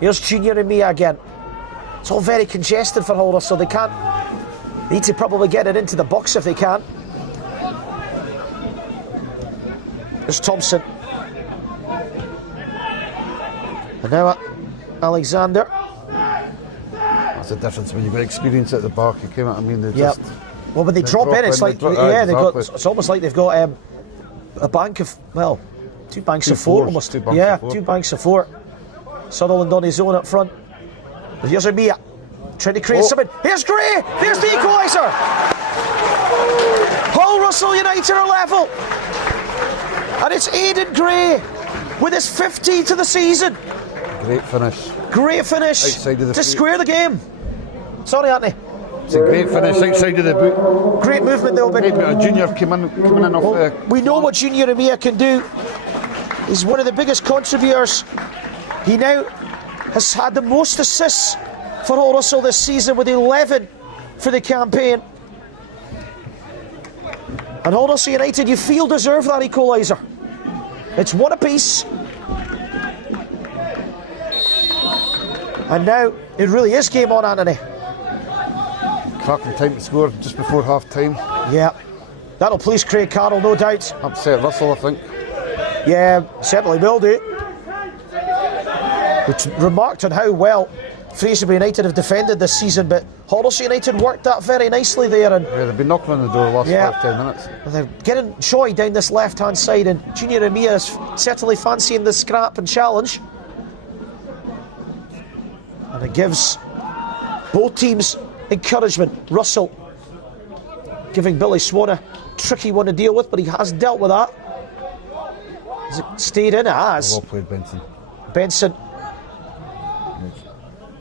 Here's Junior and Mia again. It's all very congested for Hull Russell. They can't. They need to probably get it into the box if they can. There's Thompson. And now Alexander. That's the difference when you've got experience at the back. You came out, I mean, they just. Well, when they drop in, it's like, yeah, they've got. It's almost like they've got a bank of, well, two banks of four almost. Two banks of four. Sutherland on his own up front. But here's Mia trying to create something. Here's Gray. There's the equaliser. Hull Russell United are level, and it's Aidan Gray with his 15th of the season. Great finish. Great finish Outside of the to feet. square the game. Sorry, Anthony. It's a great finish outside of the boot. Great movement though. Great bit of Junior coming in off the. We know what Junior Amia can do. He's one of the biggest contributors. He now has had the most assists for Hull Russell this season with 11 for the campaign. And Hull Russell United, you feel, deserve that equaliser. It's one apiece. And now it really is game on, Anthony. Cracking time to score just before half time. Yeah, that'll please Craig Carroll, no doubt. Upset Russell, I think. Yeah, certainly will do. Which remarked on how well Fraserburgh United have defended this season, but Hull Russell United worked that very nicely there. And yeah, they've been knocking on the door the last 5-10 minutes. They're getting joy down this left-hand side, and Junior Amia is certainly fancying the scrap and challenge. And it gives both teams encouragement. Russell giving Billy Swan a tricky one to deal with, but he has dealt with that. Has it stayed in? It has. Well played, Benson. Benson.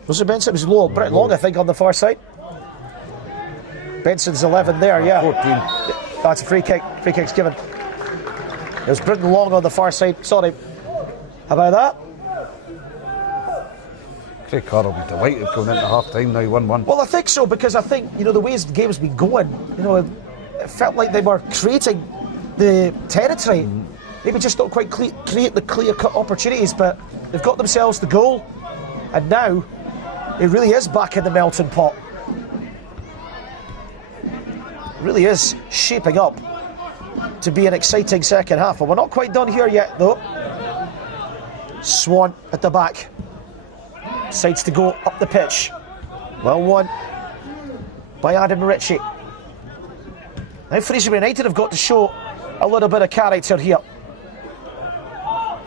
Was it Benson? It was low. Brett Long, I think, on the far side. Benson's 11 there, yeah. 14. That's a free kick. Free kick's given. It was Britton Long on the far side. Sorry. How about that? Craig Carroll will be delighted going into half time now, 1-1. Well, I think so, because I think, you know, the ways the game's been going, you know, it felt like they were creating the territory. Maybe just not quite create the clear-cut opportunities, but they've got themselves the goal, and now it really is back in the melting pot. It really is shaping up to be an exciting second half, but we're not quite done here yet, though. Swan at the back. Decides to go up the pitch. Well won by Adam Ritchie. Now Fraserburgh United have got to show a little bit of character here.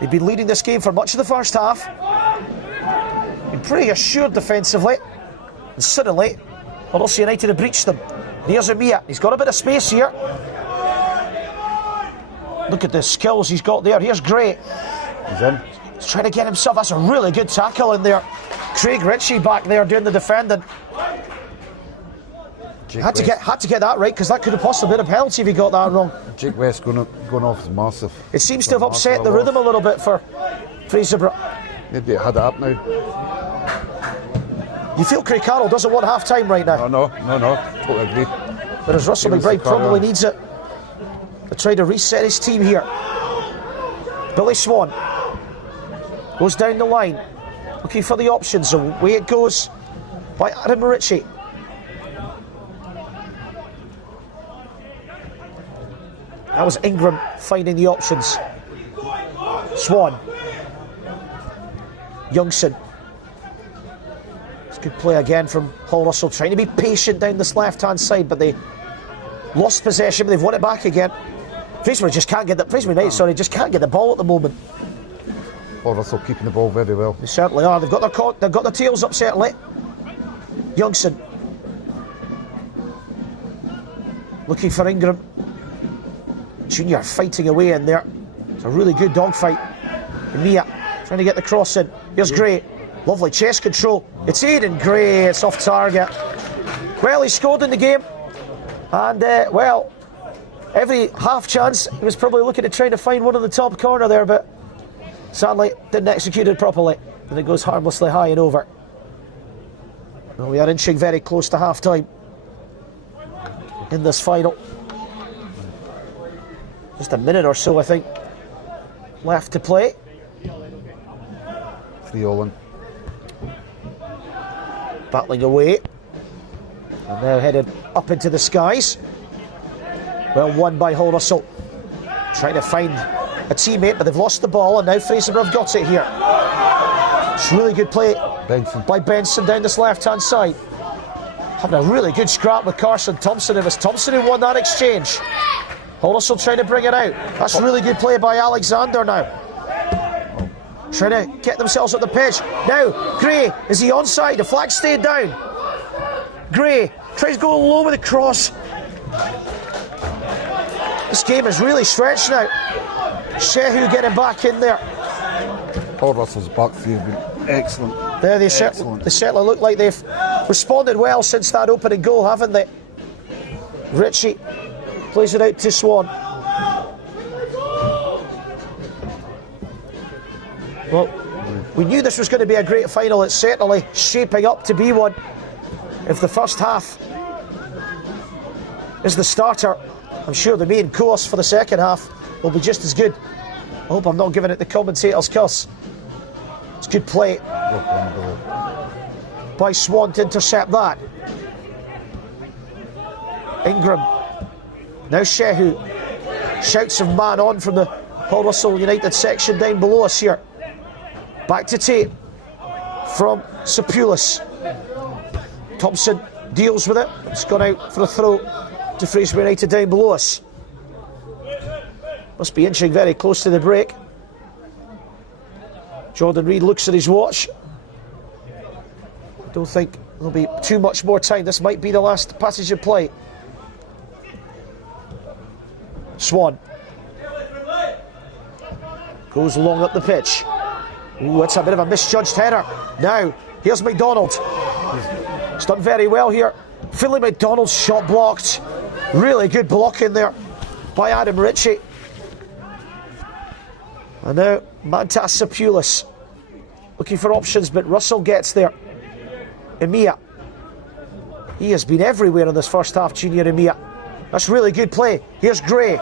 They've been leading this game for much of the first half. Been pretty assured defensively. And suddenly, Hull Russell United have breached them. And here's Amia. He's got a bit of space here. Look at the skills he's got there. Here's Gray. He's in. He's trying to get himself. That's a really good tackle in there. Craig Ritchie back there doing the defending. Had to get that right, because that could have possibly been a penalty if he got that wrong. Jake West going off is massive. It seems to have upset the rhythm a little bit for Fraserburgh. Maybe it had it up now. You feel Craig Carroll doesn't want half time right now? No, totally agree. Whereas Russell McBride probably needs it. The trying to reset his team here. Billy Swan goes down the line, looking for the options. Away it goes by Adam Ritchie. That was Ingram finding the options. Swan. Youngson. It's good play again from Hull Russell, trying to be patient down this left-hand side, but they lost possession, but they've won it back again. Fraserburgh just can't get the just can't get the ball at the moment. Hull Russell keeping the ball very well. They certainly are. They've got their tails up certainly. Youngson looking for Ingram. Junior fighting away in there. It's a really good dogfight. Mia trying to get the cross in. Here's Gray. Lovely chest control. It's Aidan Gray. It's off target. Well, he scored in the game. And, well, every half chance, he was probably looking to try to find one in the top corner there, but sadly didn't execute it properly. And it goes harmlessly high and over. Well, we are inching very close to half time in this final. Just a minute or so, I think, left to play. 3-all in. Battling away. And now headed up into the skies. Well won by Hull Russell. Trying to find a teammate, but they've lost the ball, and now Fraserburgh have got it here. It's really good play by Benson down this left-hand side. Having a really good scrap with Carson Thompson. It was Thompson who won that exchange. Hull Russell trying to bring it out. That's really good play by Alexander now. Trying to get themselves up the pitch. Now, Gray, is he onside? The flag stayed down. Gray tries to go low with the cross. This game is really stretched now. Shehu getting back in there. Hull Russell's back three have been excellent. There they certainly look like they've responded well since that opening goal, haven't they? Ritchie plays it out to Swan. Well, we knew this was going to be a great final. It's certainly shaping up to be one. If the first half is the starter, I'm sure the main course for the second half will be just as good. I hope I'm not giving it the commentator's curse. It's good play by Swan to intercept that. Ingram. Now Shehu. Shouts of man on from the Hull Russell United section down below us here. Back to Tate from Sapulis. Thompson deals with it. It's gone out for a throw to Fraserburgh United down below us. Must be inching very close to the break. Jordan Reid looks at his watch. I don't think there'll be too much more time. This might be the last passage of play. Swan goes long up the pitch. Ooh, that's a bit of a misjudged header. Now, here's McDonald. He's done very well here. Finlay McDonald's shot blocked. Really good block in there by Adam Ritchie. And now Mantas Sapulis looking for options, but Russell gets there. Emiya. He has been everywhere in this first half, Junior Emiya. That's really good play. Here's Gray.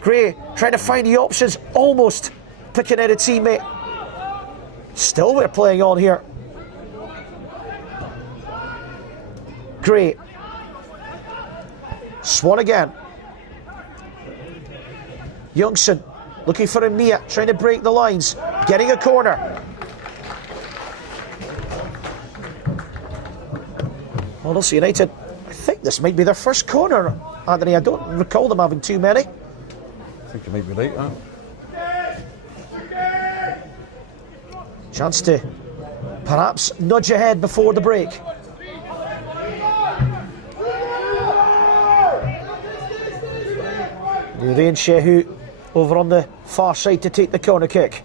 Gray trying to find the options, almost picking out a teammate. Still we're playing on here. Gray. Swan again. Youngson looking for Emiya, trying to break the lines, getting a corner. Well, Russell United, I think this might be their first corner, Anthony. I don't recall them having too many. I think you might be right, huh? Chance to perhaps nudge ahead before the break. Nurain Shehu over on the far side to take the corner kick.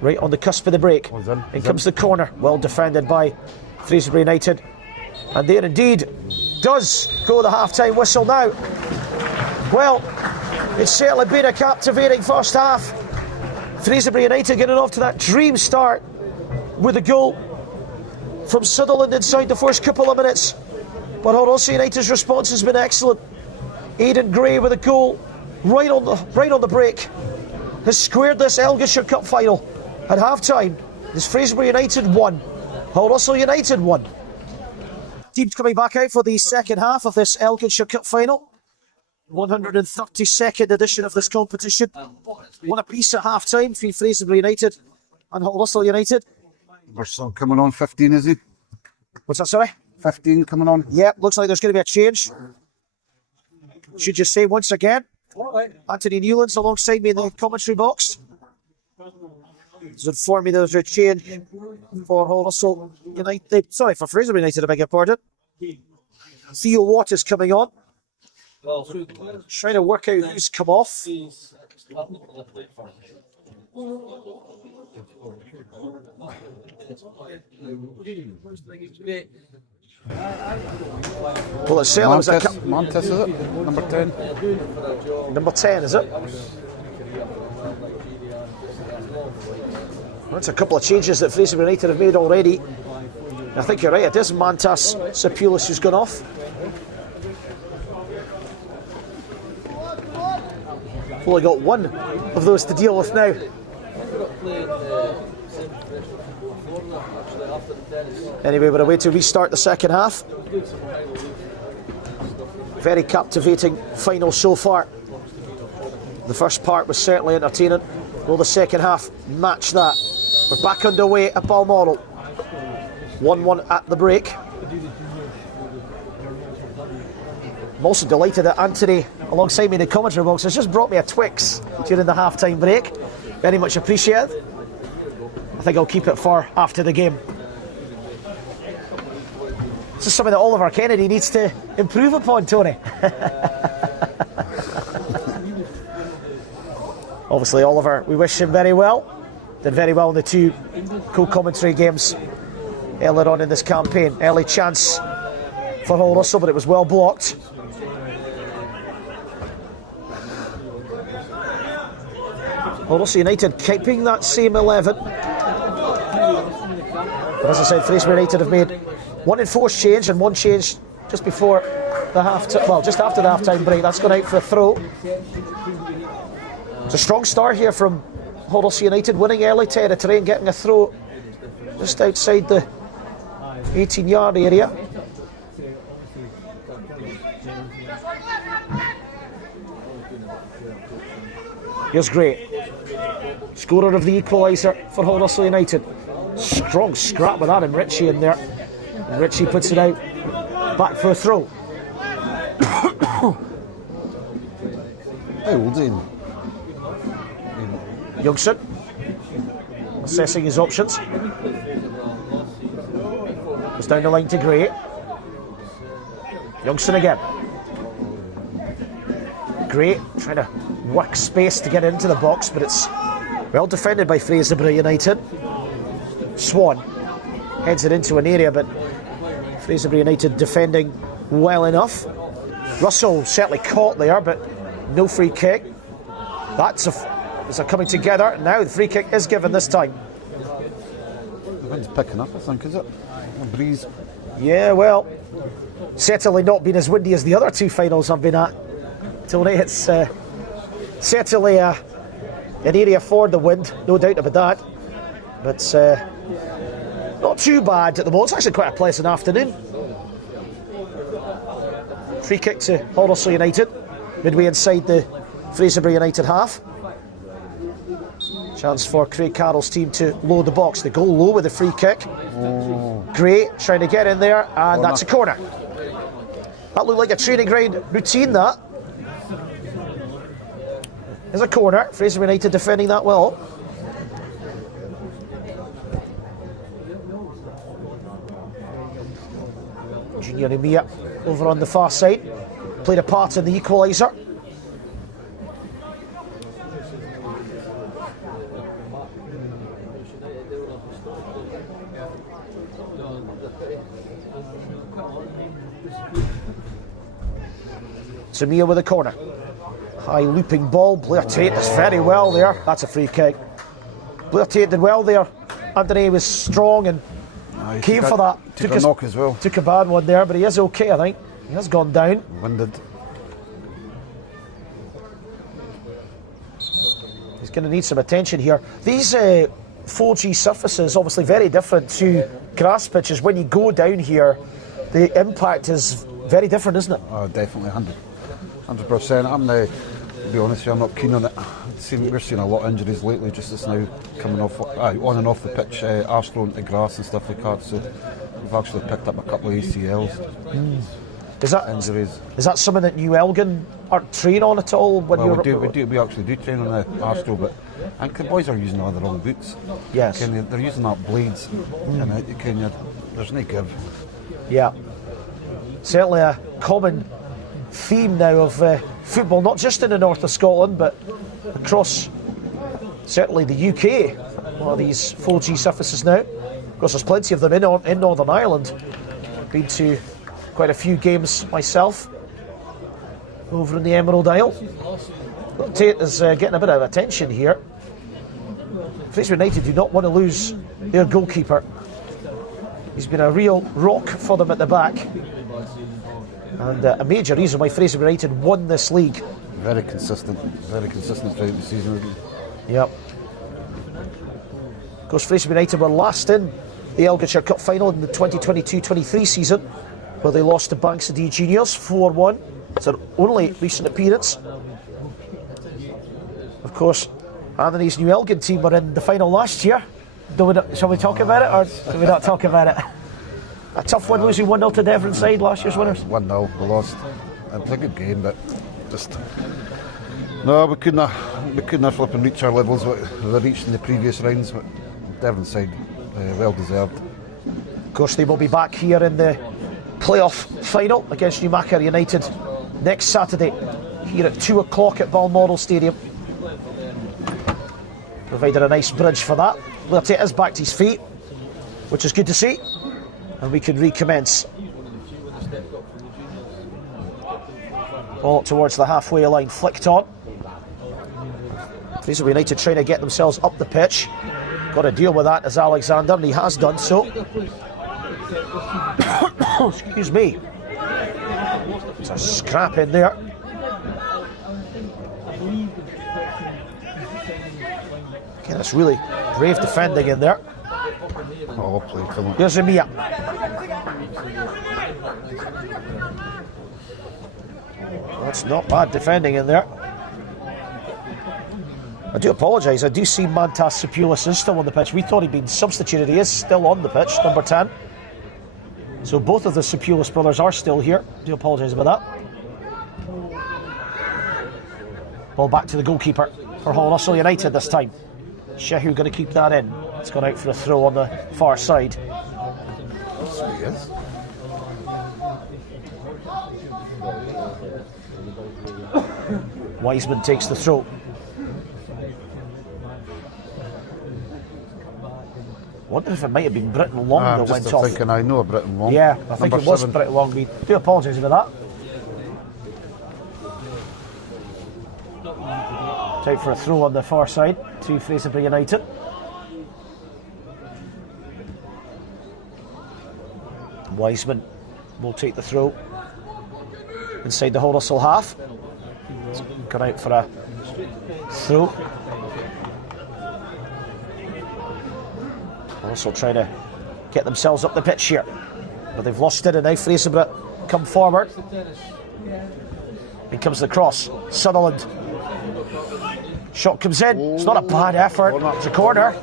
Right on the cusp of the break. In comes the corner. Well defended by Fraserburgh United. And there indeed does go the half-time whistle now. Well, it's certainly been a captivating first half. Fraserburgh United getting off to that dream start with a goal from Sutherland inside the first couple of minutes. But Hull United's response has been excellent. Aidan Gray with a goal right on the break has squared this Elginshire Cup final. At half-time, this Fraserburgh United won, Hull Russell United won. Teams coming back out for the second half of this Elginshire Cup final. 132nd edition of this competition. One apiece at half-time between Fraserburgh United and Hull Russell United. Russell coming on 15, is he? What's that, sorry? 15 coming on. Yep, looks like there's going to be a change. Should just say once again, Anthony Newlands alongside me in the commentary box. He's informed me there's a change for Hull Russell United. Sorry, for Fraserburgh United, I beg your pardon. Theo Watt is coming on. Trying to work out who's come off. Well, it's certainly was a Montes, is it? Number 10. Number 10, is it? That's a couple of changes that Fraserburgh United have made already. I think you're right, it is Mantas Sepulis who's gone off. Only got one of those to deal with now. Anyway, we're away to restart the second half. Very captivating final so far. The first part was certainly entertaining. Will the second half match that? We're back underway at Balmoral. 1-1 at the break. I'm also delighted that Anthony, alongside me in the commentary box, has just brought me a Twix during the half-time break. Very much appreciated. I think I'll keep it for after the game. This is something that Oliver Kennedy needs to improve upon, Tony. Obviously, Oliver, we wish him very well. Did very well in the two co-commentary games earlier on in this campaign. Early chance for Hull Russell, but it was well blocked. Hull Russell United keeping that same 11. But as I said, Fraserburgh United have made one enforced change and one change just before the just after the half-time break. That's gone out for a throw. It's a strong start here from Hull Russell United, winning early territory and getting a throw just outside the 18-yard area. Here's Gray, scorer of the equaliser for Hull Russell United. Strong scrap with Adam Ritchie in there. And Ritchie puts it out, back for a throw. How old is he? Youngson assessing his options. Goes down the line to Gray. Youngson again. Gray trying to work space to get into the box, but it's well defended by Fraserburgh United. Swan heads it into an area, but Fraserburgh United defending well enough. Russell certainly caught there, but no free kick. That's a coming together. Now the free kick is given this time. The wind's picking up, I think, is it? A breeze. Yeah, well, certainly not been as windy as the other two finals I've been at. Tony, it's certainly an area for the wind, no doubt about that. But not too bad at the moment. It's actually quite a pleasant afternoon. Free kick to Hull Russell United, midway inside the Fraserburgh United half. Chance for Craig Carroll's team to load the box. They go low with the free kick. Gray trying to get in there, and that's a corner. That looked like a training ground routine, that. There's a corner. Fraserburgh United defending that well. Junior Emiya over on the far side. Played a part in the equaliser. Emiya with a corner. High looping ball. Blair Tate does very well there. That's a free kick. Blair Tate did well there. Anthony was strong and He Came took for that. Took a knock as well. Took a bad one there, but he is okay, I think. He has gone down. Winded. He's going to need some attention here. These 4G surfaces, obviously very different to grass pitches. When you go down here, the impact is very different, isn't it? Oh, definitely, 100%. To be honest with you, I'm not keen on it. We're seeing a lot of injuries lately, just as now coming off, on and off the pitch, arse into grass and stuff like that. So we've actually picked up a couple of ACLs. Injuries. Is that something that you Elgin are train on at all? When Well, we actually do train on the Astro, but I think the boys are using all the wrong boots. Yes. They're using that blades, and there's no give. Yeah. Certainly a common theme now of football, not just in the north of Scotland, but across certainly the UK. A lot of these 4G surfaces now. Of course, there's plenty of them in Northern Ireland. Been to quite a few games myself over in the Emerald Isle. Tate is getting a bit of attention here. Fraserburgh United do not want to lose their goalkeeper. He's been a real rock for them at the back, and a major reason why Fraserburgh United won this league. Very consistent throughout the season. Yep. Of course, Fraserburgh United were last in the Elginshire Cup final in the 2022-23 season, where they lost to Banks of D Juniors 4-1. It's their only recent appearance. Of course, Anthony's New Elgin team were in the final last year. Shall we talk about it, or do we not talk about it? A tough one, losing 1-0 to Devon side, last year's winners. 1-0, we lost. It was a good game, but just we couldn't flip and reach our levels that we reached in the previous rounds. But Devon side, well deserved. Of course, they will be back here in the playoff final against Newmarket United next Saturday here at 2 o'clock at Balmoral Stadium. Provided a nice bridge for that. Tate is back to his feet, which is good to see, and we can recommence. Ball towards the halfway line, flicked on. Fraserburgh United trying to get themselves up the pitch. Got to deal with that as Alexander, and he has done so. Excuse me. There's a scrap in there. Okay, that's really brave defending in there. Oh, played for them. Here's Amia. That's not bad defending in there. I do apologise, I do see Mantas Sepulis is still on the pitch. We thought he'd been substituted. He is still on the pitch, number 10. So both of the Sepulis brothers are still here. I do apologise about that. Ball back to the goalkeeper for Hull Russell United this time. Shehu going to keep that in. It's gone out for a throw on the far side. Yes. Wiseman takes the throw. Wonder if it might have been Britton Long that went off. Thinking I know Britton Long. Yeah, I think Number it was 7. Britton Long. We do apologise about that. Out for a throw on the far side to Fraserburgh United. Wiseman will take the throw inside the Hull Russell half. Gone out for a throw. Also trying to get themselves up the pitch here, but they've lost it, and now Fraserburgh come forward. In comes the cross. Sutherland. Shot comes in. It's not a bad effort. It's a corner.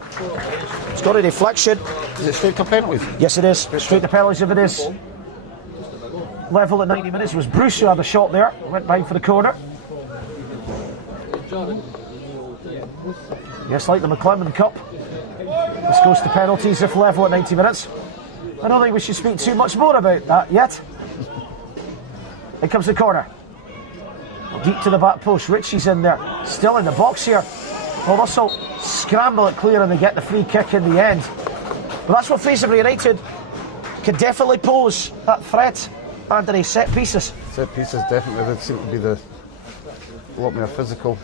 It's got a deflection. Is it straight to penalties? Yes, it is. Straight to penalties if it is. Level at 90 minutes. It was Bruce who had the shot there. Went behind for the corner. Yes, like the McClellan Cup. This goes to penalties if level at 90 minutes. I don't think we should speak too much more about that yet. Here comes the corner. Deep to the back post. Ritchie's in there. Still in the box here. Well, Russell scramble it clear and they get the free kick in the end. But that's what Fraserburgh United can definitely pose that threat. Anthony, set pieces. Set pieces definitely. They seem to be a lot more physical.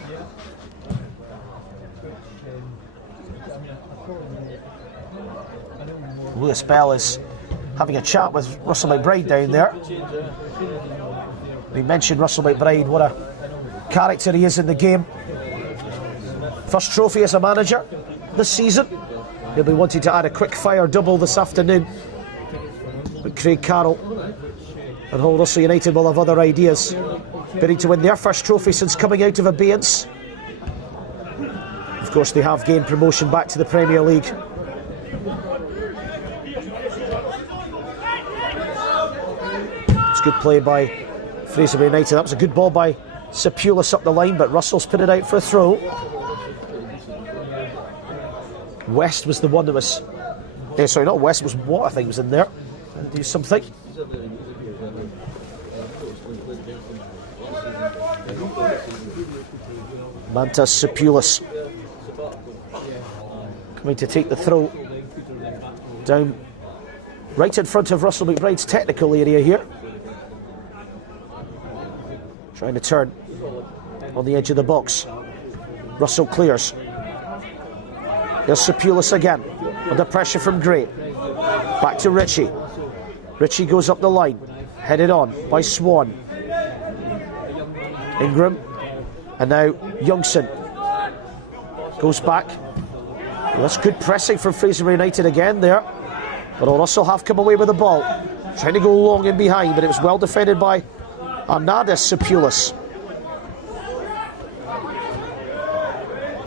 Lewis Bell is having a chat with Russell McBride down there. We mentioned Russell McBride, what a character he is in the game. First trophy as a manager this season. He'll be wanting to add a quick fire double this afternoon. But Craig Carroll and Hull Russell United will have other ideas. Bidding to win their first trophy since coming out of abeyance. Of course, they have gained promotion back to the Premier League. It's good play by Fraserburgh United. That was a good ball by Sepulis up the line, but Russell's put it out for a throw. West was the one that was... sorry, not West, it was Watt, I think, was in there. And do something. Mantas Sepulis coming to take the throw down right in front of Russell McBride's technical area here. Trying to turn on the edge of the box. Russell clears. There's Sepulis again, under pressure from Gray. Back to Ritchie. Ritchie goes up the line, headed on by Swan. Ingram, and now Youngson goes back. Well, that's good pressing from Fraserburgh United again there. But Russell have come away with the ball. Trying to go long in behind, but it was well defended by Arnadis Sepulis.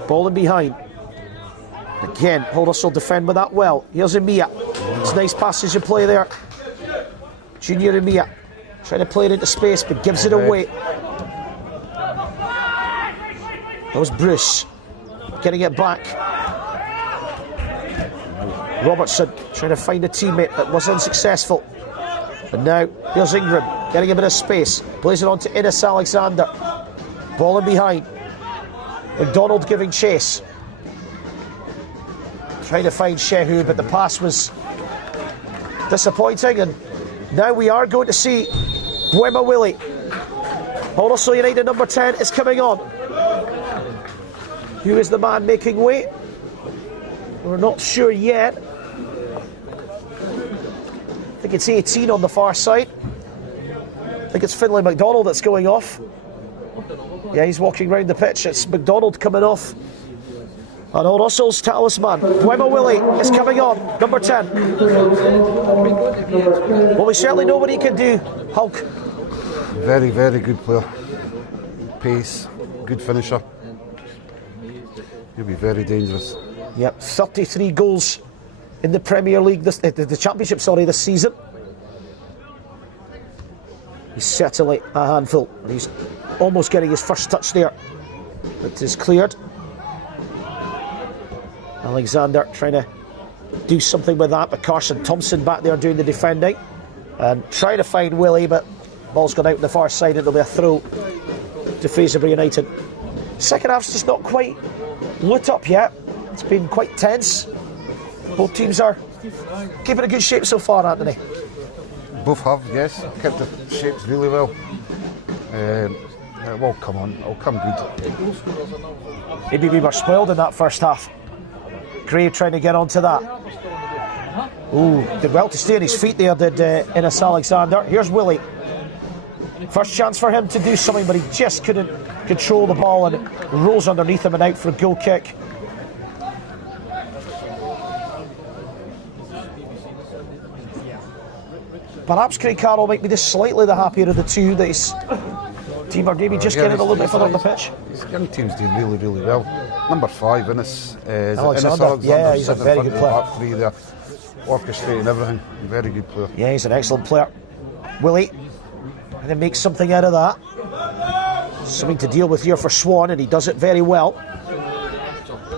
Ball in behind. Again, Hull Russell defend with that well. Here's Emiya. It's nice passage of play there. Junior Emiya trying to play it into space, but gives it away. That was Bruce getting it back. Robertson trying to find a teammate that was unsuccessful. And now here's Ingram getting a bit of space. Plays it on to Innes Alexander. Ball in behind. McDonald giving chase. Trying to find Shehu, but the pass was disappointing. And now we are going to see Buema Willie. Hull Russell United number 10 is coming on. Who is the man making way? We're not sure yet. I think it's 18 on the far side. I think it's Finlay McDonald that's going off. Yeah, he's walking round the pitch. It's McDonald coming off. And Hull Russell's talisman, Buema Willie, is coming on, number 10. Well, we certainly know what he can do, Hulk. Very, very good player. Pace, good finisher. He'll be very dangerous. Yep, 33 goals in the Premier League, the Championship, this season. He's certainly a handful. He's almost getting his first touch there. It is cleared. Alexander trying to do something with that, but Carson Thompson back there doing the defending. And trying to find Willie, but ball's gone out on the far side. It'll be a throw to Fraserburgh United. Second half's just not quite lit up yet. It's been quite tense. Both teams are keeping a good shape so far, Anthony. Both have, yes. Kept the shapes really well. Well, come on, it'll come good. Maybe we were spoiled in that first half. Gray trying to get onto that. Ooh, did well to stay on his feet there, did Innes Alexander. Here's Willie. First chance for him to do something, but he just couldn't control the ball and rolls underneath him and out for a goal kick. Perhaps Craig Carroll might be just slightly the happier of the two, that his team are maybe just getting a little bit further on the pitch. His young team's doing really, really well. Number 5, Innes. Alexander, yeah, he's a very good player. Back three there, orchestrating everything. Very good player. Yeah, he's an excellent player. Willie, and then make something out of that. Something to deal with here for Swan, and he does it very well.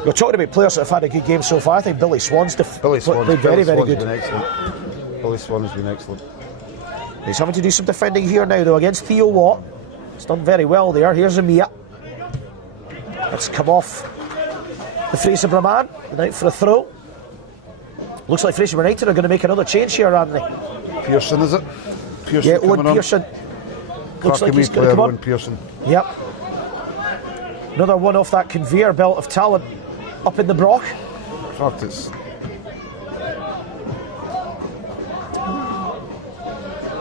We're talking about players that have had a good game so far. I think Billy Swan's played very, very good. Been excellent. Billy Swan has been excellent. He's having to do some defending here now, though, against Theo Watt. He's done very well there. Here's Emiya. Let's come off the Fraserburgh man and out for a throw. Looks like Fraserburgh United are going to make another change here, aren't they? Pearson, is it? Pearson, yeah, Owen Pearson. Looks like he's going to come on. Pearson. Yep. Another one off that conveyor belt of talent up in the Broch. In fact, it's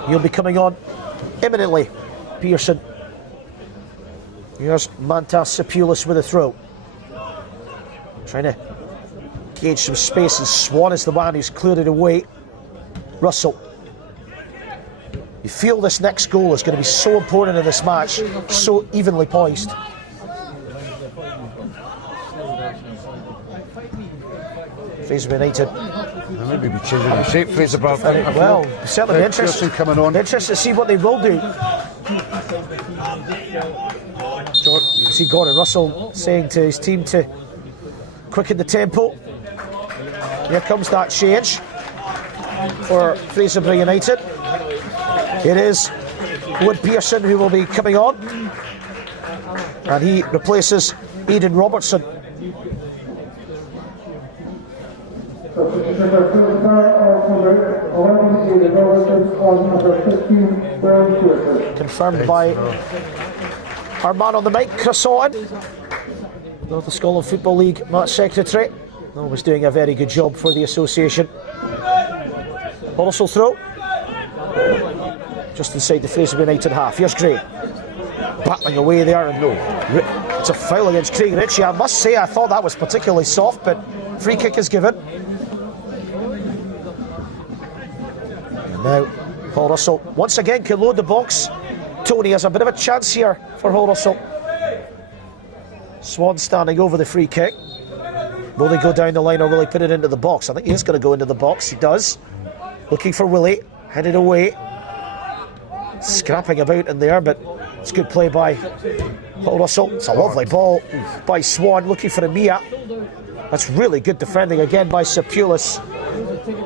He'll be coming on imminently. Pearson. Here's Mantas Sepulis with a throw. Trying to gauge some space, and Swan is the man who's cleared it away. Russell. You feel this next goal is going to be so important in this match, so evenly poised. Fraserburgh United. They maybe be changing the shape, Fraserburgh. Well, certainly be interested. Coming on. Interested to see what they will do. You see Gordon Russell saying to his team to quicken the tempo. Here comes that change for Fraserburgh United. It is Wood Pearson who will be coming on, and he replaces Aidan Robertson. Confirmed by our man on the mic, Chris Otten, North of Scotland Football League match secretary. Always doing a very good job for the association. Also throw. Just inside the Fraserburgh United half. Here's Gray. Battling away there, and no. It's a foul against Craig Ritchie. I must say, I thought that was particularly soft, but free kick is given. And now, Paul Russell once again can load the box. Tony has a bit of a chance here for Paul Russell. Swan standing over the free kick. Will they go down the line, or will he put it into the box? I think he is going to go into the box. He does. Looking for Willie. Headed away. Scrapping about in there, but it's good play by Paul Russell. It's a lovely ball by Swan, looking for Amia. That's really good defending again by Sepulis.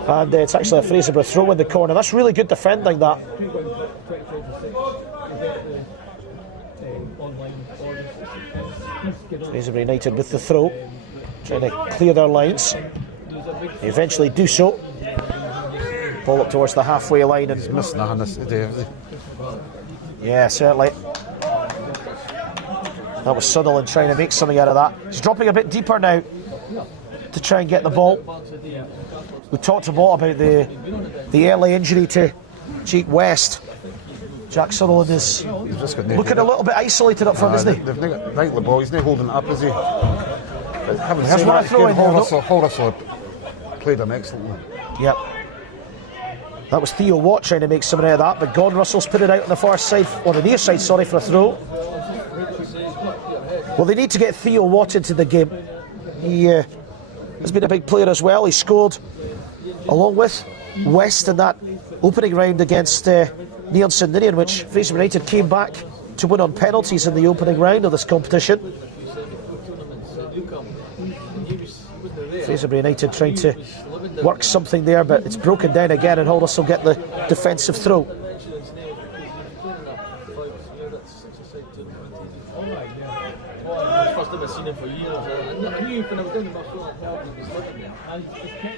And it's actually a Fraserburgh throw in the corner. That's really good defending, that. Fraserburgh United with the throw, trying to clear their lines. They eventually do so. Ball up towards the halfway line, and he's missed nothing this today, has he? Yeah, certainly. That was Sutherland trying to make something out of that. He's dropping a bit deeper now to try and get the ball. We talked a lot about the early injury to Jake West. Jack Sutherland is looking a little bit isolated up front, isn't he? They've not got right the ball. He's not holding it up, is he? Russell played him excellently. Yep. That was Theo Watt trying to make something out of that, but Gordon Russell's put it out on the far side, or the near side, sorry, for a throw. Well, they need to get Theo Watt into the game. He has been a big player as well. He scored along with West in that opening round against Neon St Ninian, which Fraserburgh United came back to win on penalties in the opening round of this competition. Fraserburgh United trying to work something there, but it's broken down again, and Hull Russell get the defensive throw.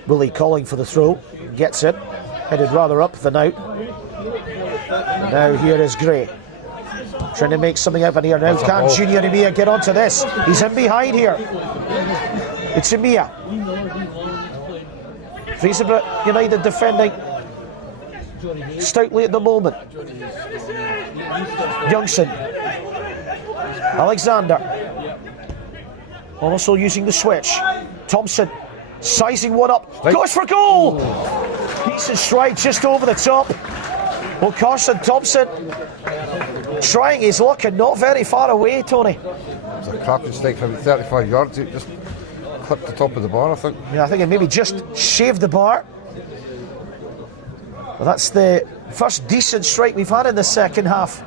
Willie calling for the throw, gets it, headed rather up than out. And now here is Gray, trying to make something out of here. Now can Junior Emiya get onto this? He's in behind here. It's Emiya. Fraserburgh United defending stoutly at the moment. Youngson. Alexander. Also using the switch. Thompson sizing one up. Goes for goal! Decent strike just over the top. Well, Carson Thompson trying his luck and not very far away, Tony. It was a cracking strike from 35 yards. It just clipped the top of the bar, I think. Yeah, I think it maybe just shaved the bar. Well, that's the first decent strike we've had in the second half.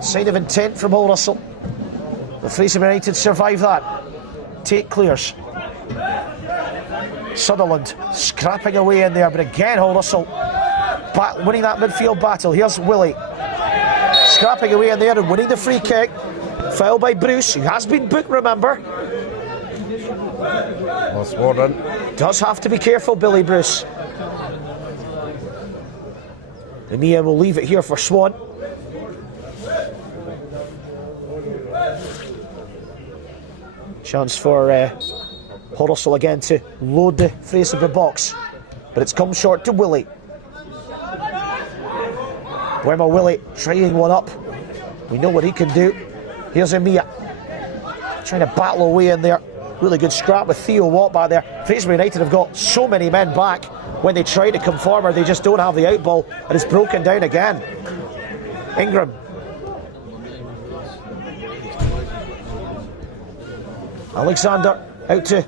Sign of intent from Hull Russell. The Fraserburgh United survive that. Tate clears. Sutherland scrapping away in there, but again Hull Russell winning that midfield battle. Here's Willie scrapping away in there and winning the free kick. Foul by Bruce, who has been booked, remember. Well, sworn in. Does have to be careful, Billy Bruce. Emiya will leave it here for Swan. Chance for Hull Russell again to load the Fraserburgh box, but it's come short to Willie. Buemo Willie trying one up. We know what he can do. Here's Emiya trying to battle away in there. Really good scrap with Theo Watt back there. Fraserburgh United have got so many men back. When they try to come forward, they just don't have the out ball, and it's broken down again. Ingram. Alexander out to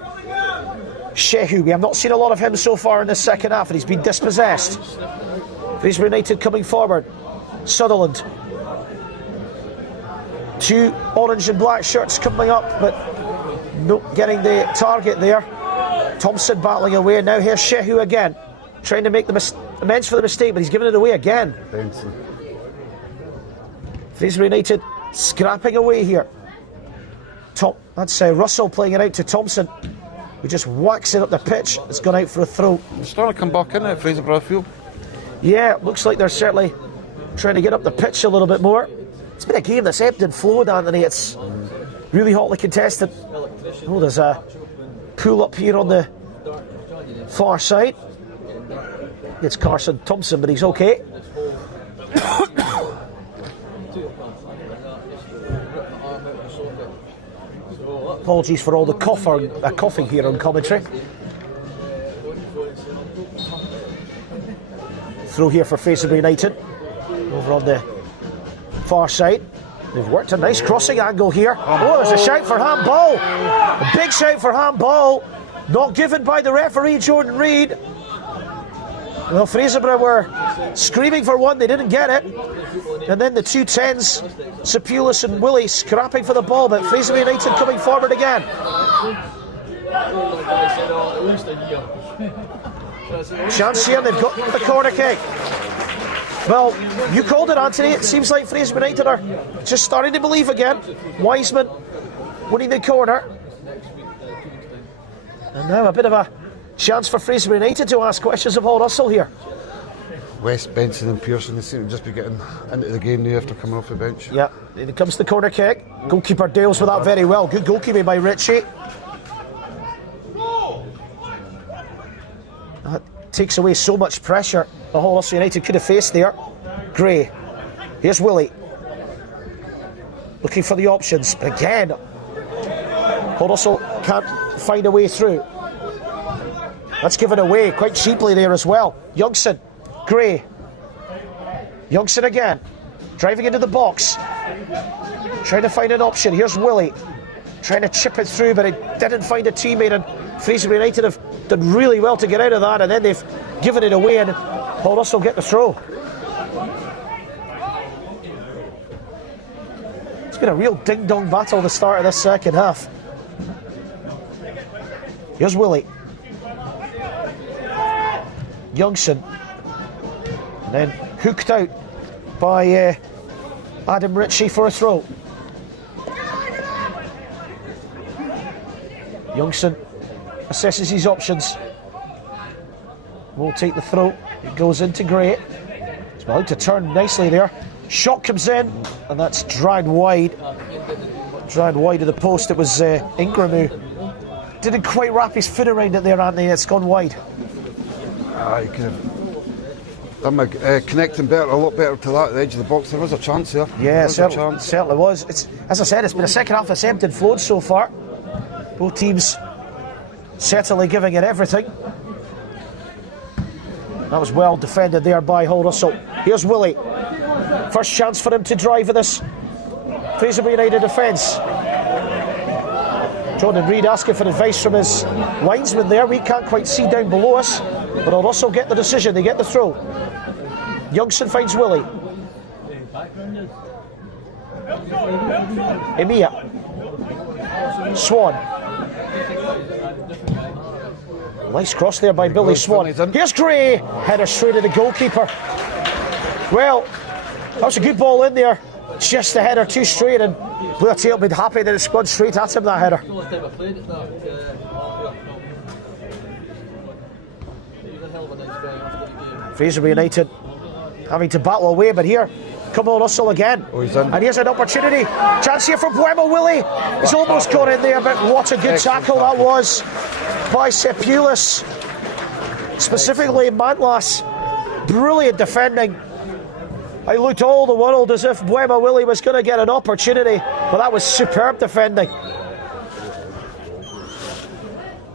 Shehu. We have not seen a lot of him so far in the second half, and he's been dispossessed. Fraserburgh United coming forward. Sutherland. 2 orange and black shirts coming up, but not getting the target there. Thompson battling away, and now here's Shehu again, trying to make the amends for the mistake, but he's given it away again. Benson. Fraserburgh United scrapping away here. That's Russell playing it out to Thompson, who just whacks it up the pitch. It's gone out for a throw. They're starting to come back in at Fraserburgh Field. Yeah, it looks like they're certainly trying to get up the pitch a little bit more. It's been a game that's ebbed and flowed, Anthony. It's really hotly contested. Oh, there's a pull up here on the far side. It's Carson Thompson, but he's okay. Apologies for all the coughing here on commentary. Throw here for Fraserburgh United. Over on the far side. They've worked a nice crossing angle here. Oh, there's a shout for handball. A big shout for handball. Not given by the referee, Jordan Reid. Well, Fraserburgh were screaming for one, they didn't get it. And then the 210s, Sepulis and Willie, scrapping for the ball, but Fraserburgh United coming forward again. Chance here, they've got the corner kick. Well, you called it, Anthony. It seems like Fraserburgh United are just starting to believe again. Wiseman winning the corner. And now a bit of a chance for Fraserburgh United to ask questions of Hall Russell here. West, Benson and Pearson, they seem to just be getting into the game now after coming off the bench. Yeah, and it comes the corner kick. Goalkeeper deals with that very well. Good goalkeeping by Ritchie. That takes away so much pressure the Hall Russell United could have faced there. Gray. Here's Willie. Looking for the options, but again, Hall Russell can't find a way through. That's given away quite cheaply there as well. Youngson. Gray. Youngson again. Driving into the box. Trying to find an option. Here's Willie. Trying to chip it through, but it didn't find a teammate, and Fraserburgh United have done really well to get out of that, and then they've given it away, and Hall Russell get the throw. It's been a real ding-dong battle at the start of this second half. Here's Willie. Youngson. And then hooked out by Adam Ritchie for a throw. Youngson assesses his options. Will take the throw. It goes into Gray. It's about to turn nicely there. Shot comes in, and that's dragged wide. Dragged wide of the post. It was Ingram who didn't quite wrap his foot around it there, Anthony. It's gone wide. You could have done my connecting better, a lot better to that at the edge of the box. There was a chance there. Yeah, certainly was. It's, as I said, it's been a second half that's ebbed and flowed so far. Both teams certainly giving it everything. That was well defended there by Hall Russell. Here's Willie. First chance for him to drive with this Fraserburgh United defence. Jordan Reid asking for advice from his linesman there. We can't quite see down below us, but Hall Russell get the decision. They get the throw. Youngson finds Willie. Emiya. Swan. Nice cross there by Billy Swan. Here's Gray. Header straight at the goalkeeper. Well, that was a good ball in there. Just a header too straight, and Blair Tail been happy that it's gone straight at him, that header. Fraserburgh United having to battle away, but here come on Russell again. And here's an opportunity. Chance here for Buemo Willie. He's almost got in there, but what a good tackle that was by Sepulis. Specifically Mantlas. Brilliant defending. I looked all the world as if Buema Willie was going to get an opportunity, but that was superb defending.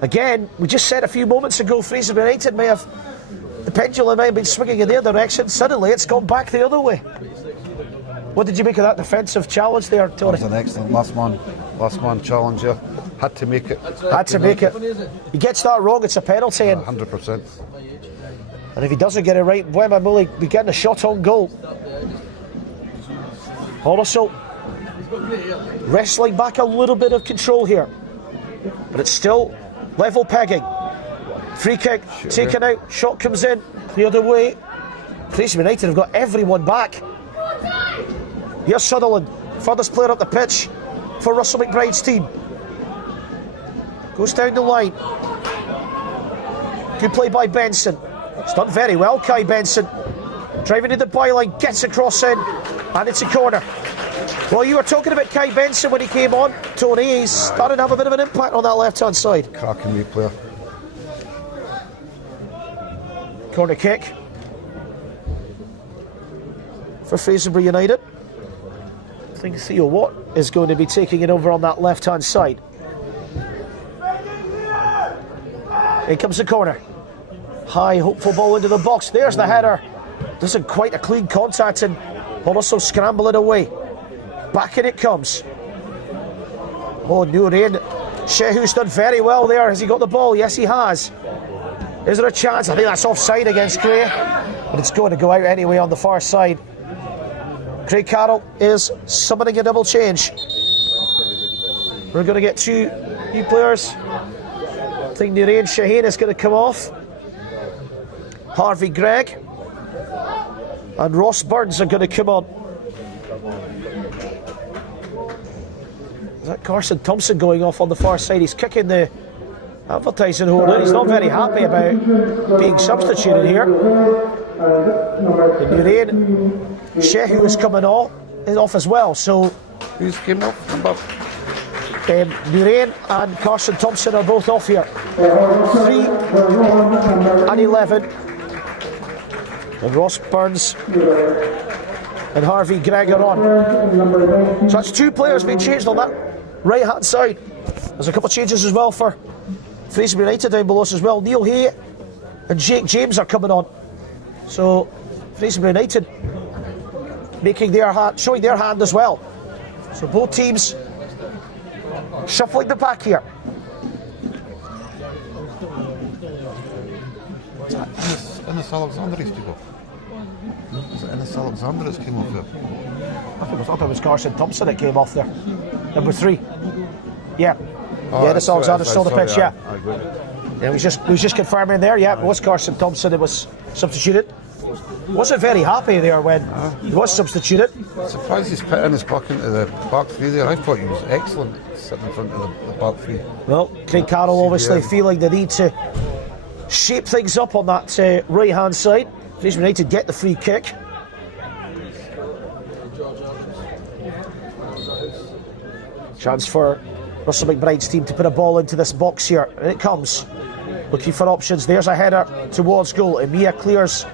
Again, we just said a few moments ago, Fraserburgh United may have, the pendulum may have been swinging in their direction. Suddenly it's gone back the other way. What did you make of that defensive challenge there, Tony? That was an excellent last man challenge here. Had to make it. Had to make it. He gets that wrong, it's a penalty. 100%. And if he doesn't get it right, Buema Willie be getting a shot on goal. Horace wrestling back a little bit of control here, but it's still level pegging. Free kick taken out, shot comes in the other way. Fraserburgh United have got everyone back. Here's Sutherland, furthest player up the pitch for Russell McBride's team. Goes down the line. Good play by Benson. It's done very well, Kai Benson. Driving to the byline, gets across in, and it's a corner. Well, you were talking about Kai Benson when he came on, Tony. He's started to have a bit of an impact on that left-hand side. Cracking wee player. Corner kick for Fraserburgh United. I think Theo Watt is going to be taking it over on that left-hand side. Here comes the corner. High, hopeful ball into the box. There's the header. Doesn't quite a clean contact, and also scrambling away. Back in it comes. Oh, Nurain Shehu's done very well there. Has he got the ball? Yes, he has. Is there a chance? I think that's offside against Gray, but it's going to go out anyway on the far side. Craig Carroll is summoning a double change. We're going to get two new players. I think Nurain Shaheen is going to come off. Harvey Gregg and Ross Burns are going to come on. Is that Carson Thompson going off on the far side? He's kicking the advertising holder. He's not very happy about being substituted here. Nurain Shehu is coming off as well. So Who's came off? Nurain and Carson Thompson are both off here. 3 and 11. And Ross Burns and Harvey Gregg are on. So that's two players being changed on that right hand side. There's a couple of changes as well for Fraserburgh United down below us as well. Neil Hay and Jake James are coming on. So Fraserburgh United making their hand, showing their hand as well. So both teams shuffling the pack here. Ennis Alexander used to go. Was it Ennis Alexander that came off there? I thought it was Carson Thompson that came off there. Number 3. Yeah. Oh, yeah, Ennis Alexander's still on the pitch, yeah. I He was just confirming there, yeah, it was Carson Thompson that was substituted. Wasn't very happy there when he was substituted. I'm surprised he's put in his back into the back three there. I thought he was excellent sitting in front of the back three. Well, Craig Carroll obviously feeling the need to shape things up on that right hand side. Fraserburgh United get the free kick. Chance for Russell McBride's team to put a ball into this box here, and it comes. Looking for options. There's a header towards goal. Emia clears,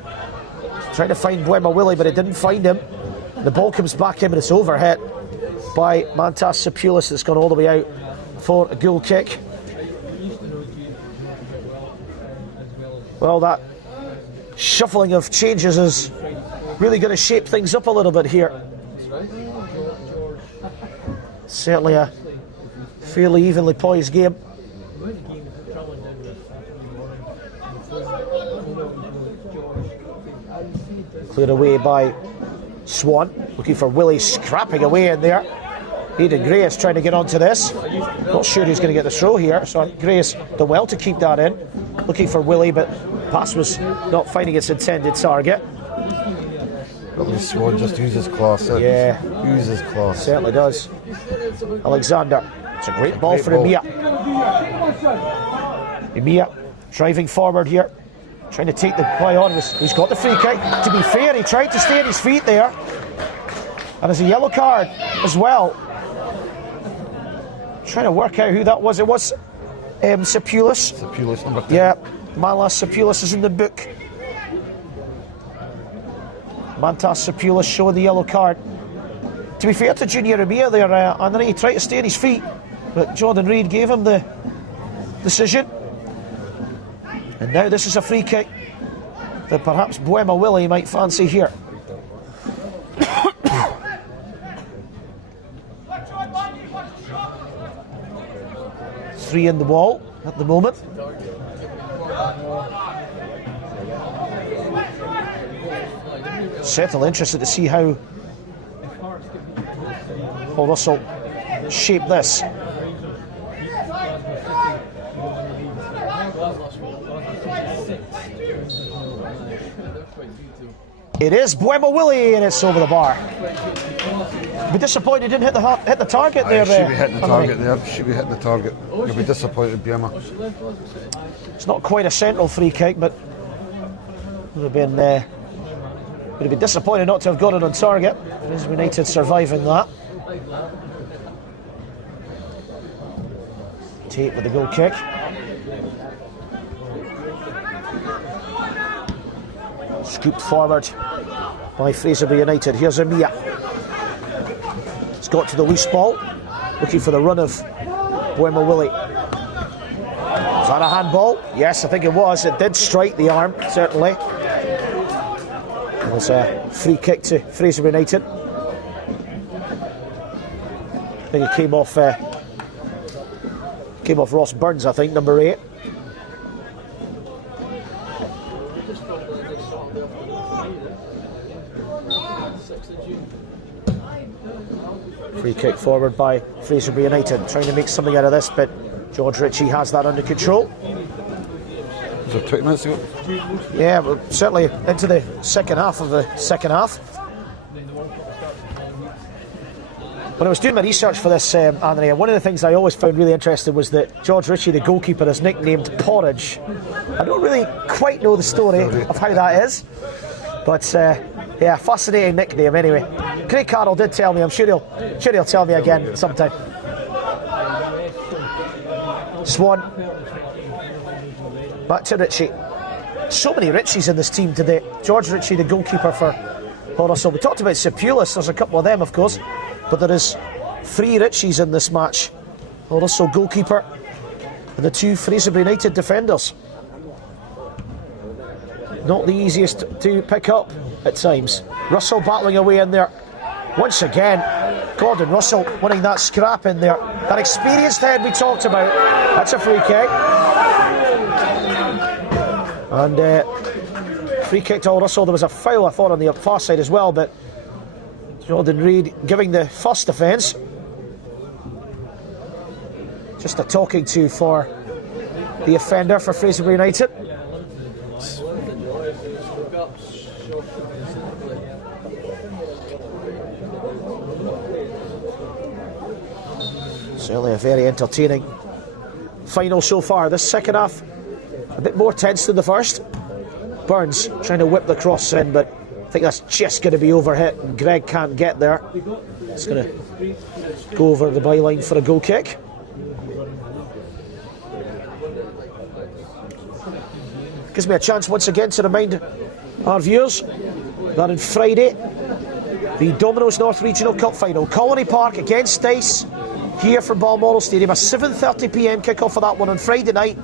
trying to find Buema Willie, but it didn't find him. The ball comes back in, but it's overhit by Mantas Sapulis. That's gone all the way out for a goal kick. Well, that shuffling of changes is really going to shape things up a little bit here. Certainly a fairly evenly poised game. Cleared away by Swan, looking for Willie, scrapping away in there. Aidan Gray is trying to get onto this. Not sure who's going to get the throw here, so Gray has done well to keep that in. Looking for Willie, but pass was not finding its intended target. Swan just uses class. Yeah, uses class. Certainly does. Alexander, it's a great ball for Emia. Emia driving forward here, trying to take the play on. He's got the free kick. To be fair, he tried to stay on his feet there, and there's a yellow card as well. Trying to work out who that was. It was Sapulis. Sapulis, number 10. Yeah, Malas Sapulis is in the book. Mantas Sepulis showing the yellow card. To be fair to Junior Amir there, Anthony, he tried to stay on his feet, but Jordan Reid gave him the decision. And now this is a free kick that perhaps Buema Willie might fancy here. Three in the wall at the moment. Certainly interested to see how Paul Russell shape this. It is Buema Willie, and it's over the bar. Be disappointed he didn't hit the target there. Should be hitting the target there. Should be hitting the target. You'll be disappointed, Buema. It's not quite a central free kick, but would have been disappointed not to have got it on target. Fraserburgh United surviving that. Tate with the goal kick. Scooped forward by Fraserburgh United. Here's Amia. It's got to the loose ball, looking for the run of Buema Willie. Was that a handball? Yes, I think it was. It did strike the arm, certainly. It was a free kick to Fraserburgh United. I think it came off Ross Burns, I think, number 8. Free kick forward by Fraserburgh United, trying to make something out of this, but George Ritchie has that under control. Is there 20 minutes to go? Yeah, well, certainly into the second half of the second half. When I was doing my research for this, Anthony, one of the things I always found really interesting was that George Ritchie, the goalkeeper, is nicknamed Porridge. I don't really quite know the story of how that is, but yeah, fascinating nickname anyway. Craig Carroll did tell me. I'm sure he'll tell me again sometime. Swan. Back to Ritchie. So many Ritchies in this team today. George Ritchie, the goalkeeper for Russell. We talked about Sepulis. There's a couple of them, of course, but there is 3 Ritchies in this match. Russell goalkeeper and the 2 Fraserburgh United defenders. Not the easiest to pick up at times. Russell battling away in there. Once again, Gordon Russell winning that scrap in there. That experienced head we talked about. That's a free kick. And free kick to Russell. There was a foul, I thought, on the far side as well, but Jordan Reid giving the first defence. Just a talking to for the offender for Fraserburgh United. Certainly a very entertaining final so far. This second half a bit more tense than the first. Burns trying to whip the cross in, but I think that's just going to be overhit and Greg can't get there. It's going to go over the byline for a goal kick. Gives me a chance once again to remind our viewers that on Friday the Domino's North Regional Cup final, Colony Park against Dice, here from Balmoral Stadium, a 7:30 PM kick-off for that one on Friday night,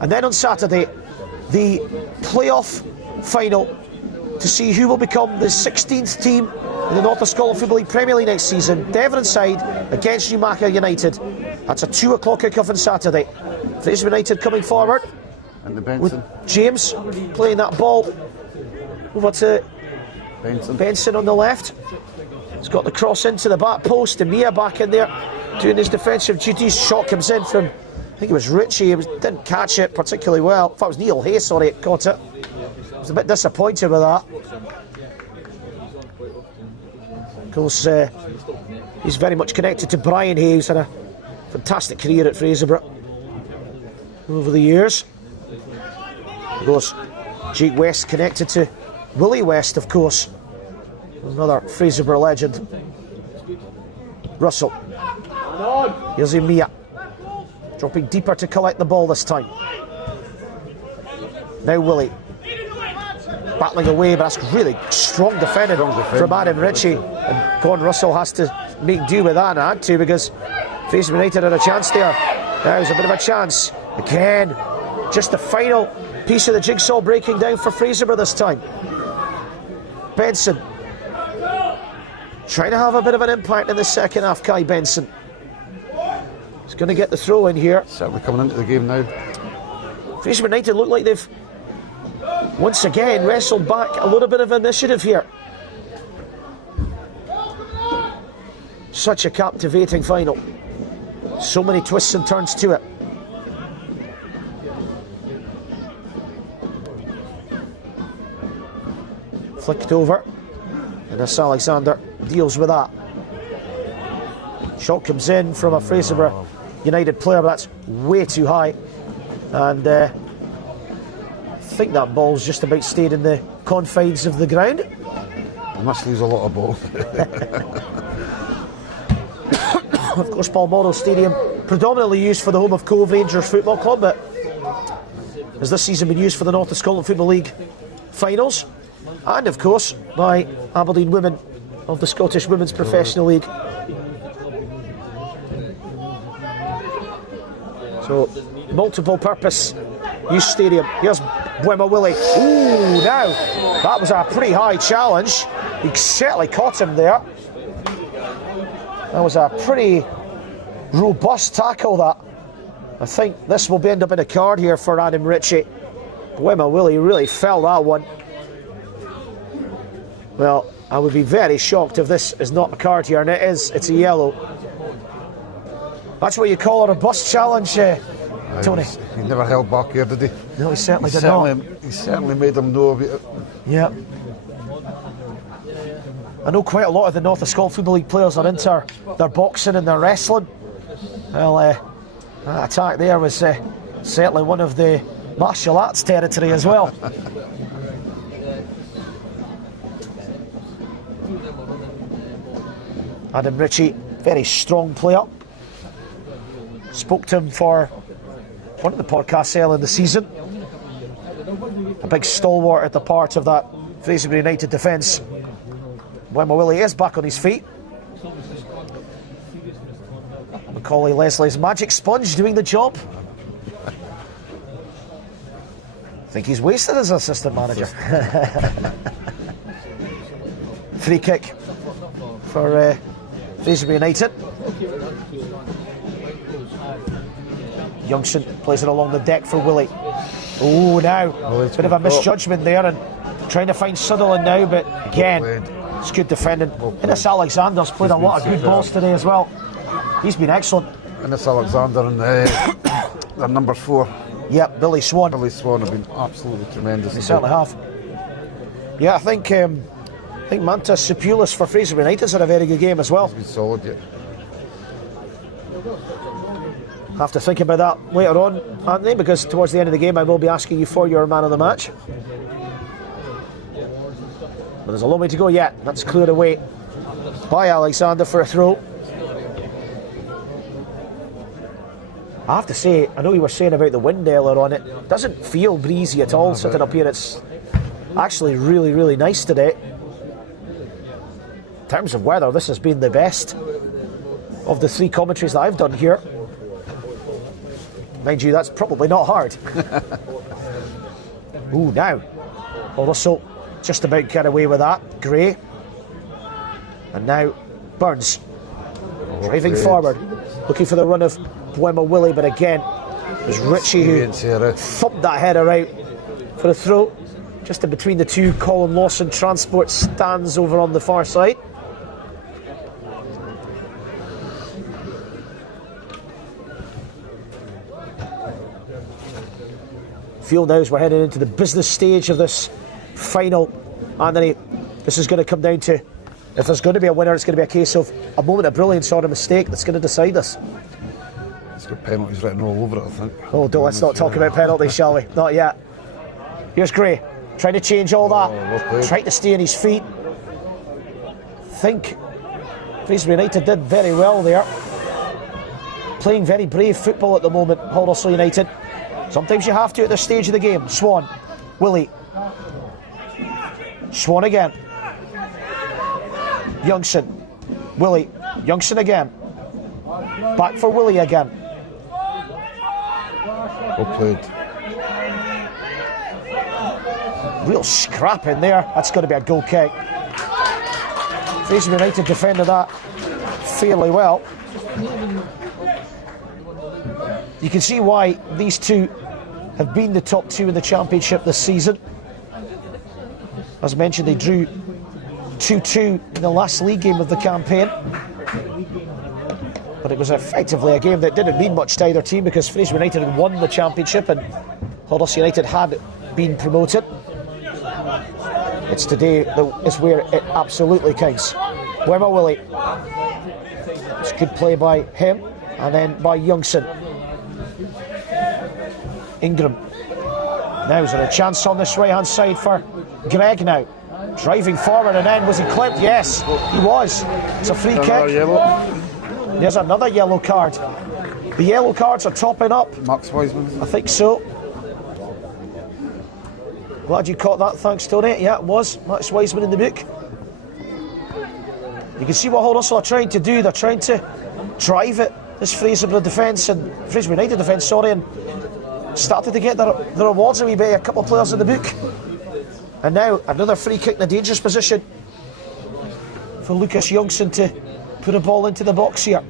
and then on Saturday the playoff final to see who will become the 16th team in the North of Scotland Football League Premier League next season. Devon side against Newmarket United. That's a 2 o'clock kick-off on Saturday. Fraserburgh United coming forward And the Benson. with James playing that ball over to Benson on the left. He's got the cross into the back post, and Mia back in there doing his defensive duties. Shot comes in from, I think it was Ritchie. He didn't catch it particularly well. In fact, it was Neil Hay, sorry, it caught it. I was a bit disappointed with that. Of course, he's very much connected to Brian Hay, who's had a fantastic career at Fraserburgh over the years. Of course, Jake West connected to Willie West, of course, another Fraserburgh legend. Russell. Here's Mia, dropping deeper to collect the ball this time. Now Willie. battling away, but that's really strong defending from Adam Ritchie. And Gordon Russell has to make do with that, and had to, because Fraserburgh United had a chance there. There's a bit of a chance. Again, just the final piece of the jigsaw breaking down for Fraserburgh this time. Benson trying to have a bit of an impact in the second half. Kai Benson is going to get the throw in here. Certainly coming into the game now. Fraserburgh United look like they've once again wrestled back a little bit of initiative here. Such a captivating final. So many twists and turns to it. Flicked over, and as Alexander deals with that. Shot comes in from a Fraserburgh United player, but that's way too high. And I think that ball's just about stayed in the confines of the ground. I must lose a lot of balls. Of course, Balmoral Stadium, predominantly used for the home of Cove Rangers Football Club, but has this season been used for the North of Scotland Football League finals, and of course by Aberdeen Women of the Scottish Women's Professional League. So, multiple purpose use stadium. Here's Bwema Willie. Ooh, now that was a pretty high challenge. He certainly caught him there. That was a pretty robust tackle, that. I think this will end up in a card here for Adam Ritchie. Bwema Willie really fell that one. Well, I would be very shocked if this is not a card here, and it is. It's a yellow. That's what you call a robust challenge, Tony. He never held back here, did he? No, he certainly did not. He certainly made them know about it. Yeah. I know quite a lot of the North of Scotland Football League players are into their boxing and their wrestling. Well, that attack there was certainly one of the martial arts territory as well. Adam Ritchie, very strong player. Spoke to him for one of the podcasts earlier in the season. A big stalwart at the part of that Fraserburgh United defence. Bwema Willie is back on his feet. Macaulay Leslie's magic sponge doing the job. I think he's wasted as assistant manager. Free kick for Fraserburgh United. Youngson plays it along the deck for Willie. Oh, now bit of a misjudgment there, and trying to find Sutherland now, but again, it's good defending. Innes Alexander's played a lot of good balls today as well. He's been excellent. Innes Alexander and their number 4. Yep, Billy Swan. Billy Swan have been absolutely tremendous. They certainly have. Yeah, I think Mantas Sepulis for Fraserburgh United's had a very good game as well. He's been solid, yeah. Have to think about that later on, Anthony, because towards the end of the game I will be asking you for your man of the match. But there's a long way to go yet. That's cleared away by Alexander for a throw. I have to say, I know you were saying about the wind earlier on, it doesn't feel breezy at all sitting up here. It's actually really, really nice today. In terms of weather, this has been the best of the 3 commentaries that I've done here. Mind you, that's probably not hard. Ooh, now. Well, Russell just about get away with that. Gray. And now Burns. Driving forward. Looking for the run of Bwema Willie, but again, it was Ritchie who thumped that header out for a throw. Just in between the two, Colin Lawson Transport stands over on the far side. Feel now as we're heading into the business stage of this final, Anthony, this is going to come down to, if there's going to be a winner, it's going to be a case of a moment of brilliance or a mistake that's going to decide this. It's got penalties written all over it, I think. Oh, let's not talk about penalties, shall we? Not yet. Here's Gray, trying to change all that, trying to stay on his feet. I think Fraserburgh United did very well there. Playing very brave football at the moment, Hull Russell United. Sometimes you have to at this stage of the game. Swan, Willie. Swan again. Youngson. Willie. Youngson again. Back for Willie again. Well played. Real scrap in there. That's going to be a goal kick. Fraserburgh United defended that fairly well. You can see why these two have been the top two in the championship this season. As mentioned, they drew 2-2 in the last league game of the campaign. But it was effectively a game that didn't mean much to either team because Fraserburgh United had won the championship and Huddleston United had been promoted. It's today that is where it absolutely counts. Wemma Willie. It's good play by him and then by Youngson. Ingram. Now is there a chance on this right hand side for Greg now? Driving forward and then was he clipped? Yes, he was. It's a free kick. There's another yellow card. The yellow cards are topping up. Max Wiseman. I think so. Glad you caught that, thanks Tony. Yeah, it was. Max Wiseman in the book. You can see what Huddleston are trying to do. They're trying to drive it. This Fraserburgh defence and Fraserburgh United defence, sorry, and started to get their rewards a wee bit. A couple of players in the book. And now another free kick in a dangerous position for Lucas Youngson to put a ball into the box here.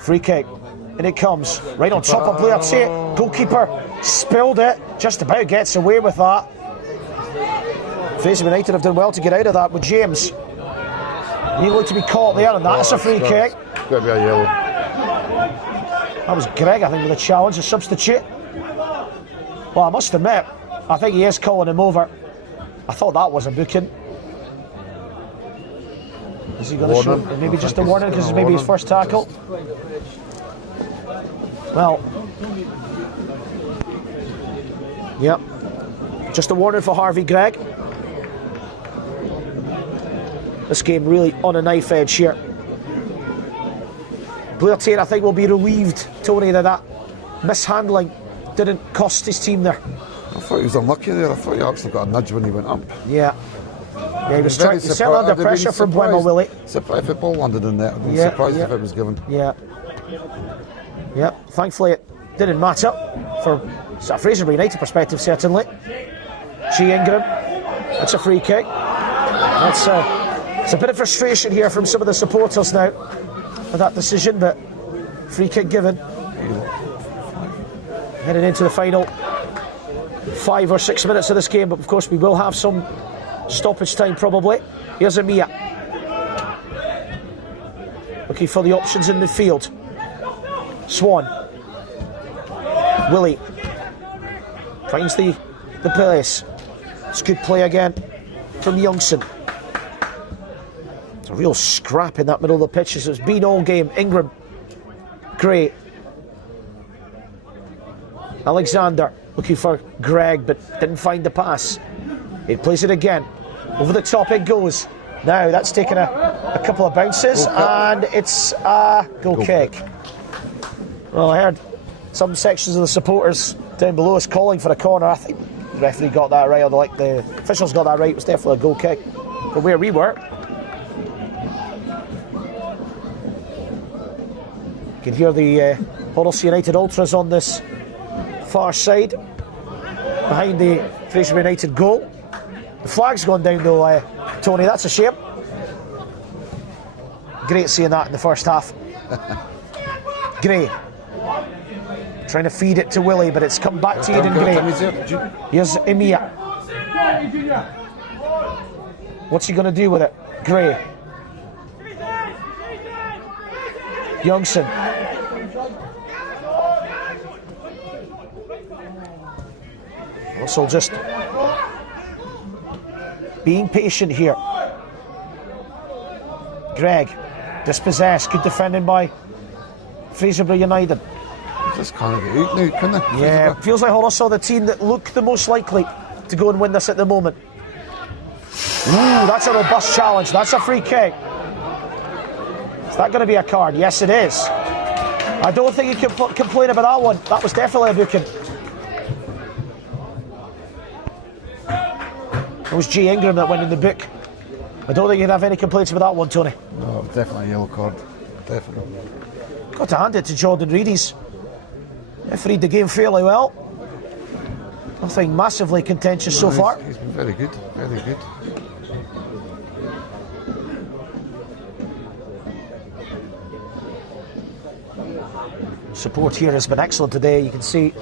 Free kick, and it comes right on top of Blair Tate. Goalkeeper spilled it, just about gets away with that. Fraserburgh United have done well to get out of that with James. He looked to be caught there, and that's a free kick. It's got to be a yellow. That was Greg, I think, with a challenge, a substitute. Well, I must admit, I think he is calling him over. I thought that was a booking. Is he going to show? Maybe just a warning because it's maybe his first tackle. Well, yep, just a warning for Harvey Gregg. This game really on a knife edge here. Blair Tate, I think, will be relieved, Tony, that mishandling didn't cost his team there. I thought he was unlucky there. I thought he actually got a nudge when he went up. Yeah. Yeah, he was still under pressure from Wemma Willie. Surprised if the ball landed in there. I'd been surprised if it was given. Yeah. Yeah, thankfully it didn't matter for a Fraserburgh United perspective, certainly. Ingram, that's a free kick. It's a bit of frustration here from some of the supporters now for that decision, but free kick given. Heading into the final 5 or 6 minutes of this game, but of course we will have some stoppage time probably. Here's Amia. Looking for the options in midfield. Swan. Willie. Finds the place. It's good play again from Youngson. It's a real scrap in that middle of the pitch as it's been all game. Ingram. Gray. Alexander looking for Greg but didn't find the pass. He plays it again. Over the top it goes. Now that's taken a couple of bounces and it's a goal kick. Well, I heard some sections of the supporters down below us calling for a corner. I think the referee got that right, or the officials got that right. It was definitely a goal kick from where we were. You can hear the Huddleston United Ultras on this far side behind the Fraserburgh United goal. The flag's gone down though, Tony, that's a shame. Great seeing that in the first half. Gray trying to feed it to Willie, but it's come back to Aidan Gray. Here's Emia. What's he going to do with it? Gray. Youngson. Also just being patient here. Greg, dispossessed, good defending by Fraserburgh United. Just can't get out now, can they? Yeah, feels like Huddleston saw the team that look the most likely to go and win this at the moment. Ooh, that's a robust challenge. That's a free kick. Is that going to be a card? Yes, it is. I don't think you can complain about that one. That was definitely a booking. It was G. Ingram that went in the book. I don't think you'd have any complaints about that one, Tony. No, definitely a yellow card. Definitely. Got to hand it to Jordan Reid. He's refereed the game fairly well. Nothing massively contentious so far. He's been very good, very good. Support here has been excellent today. You can see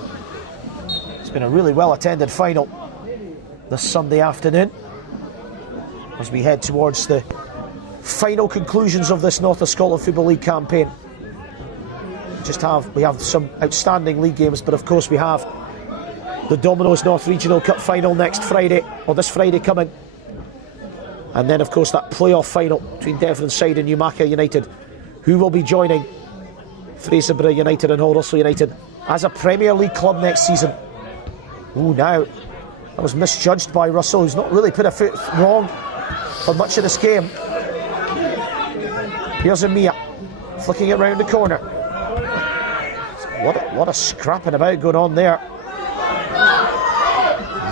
it's been a really well attended final this Sunday afternoon as we head towards the final conclusions of this North of Scotland Football League campaign. We have some outstanding league games, but of course we have the Domino's North Regional Cup final next Friday, or this Friday coming, and then of course that playoff final between Devonside and Newmarket United, who will be joining Fraserburgh United and Hull Russell United as a Premier League club next season. Ooh, now that was misjudged by Russell, who's not really put a foot wrong for much of this game. Here's Amia flicking it round the corner. What a scrapping about going on there.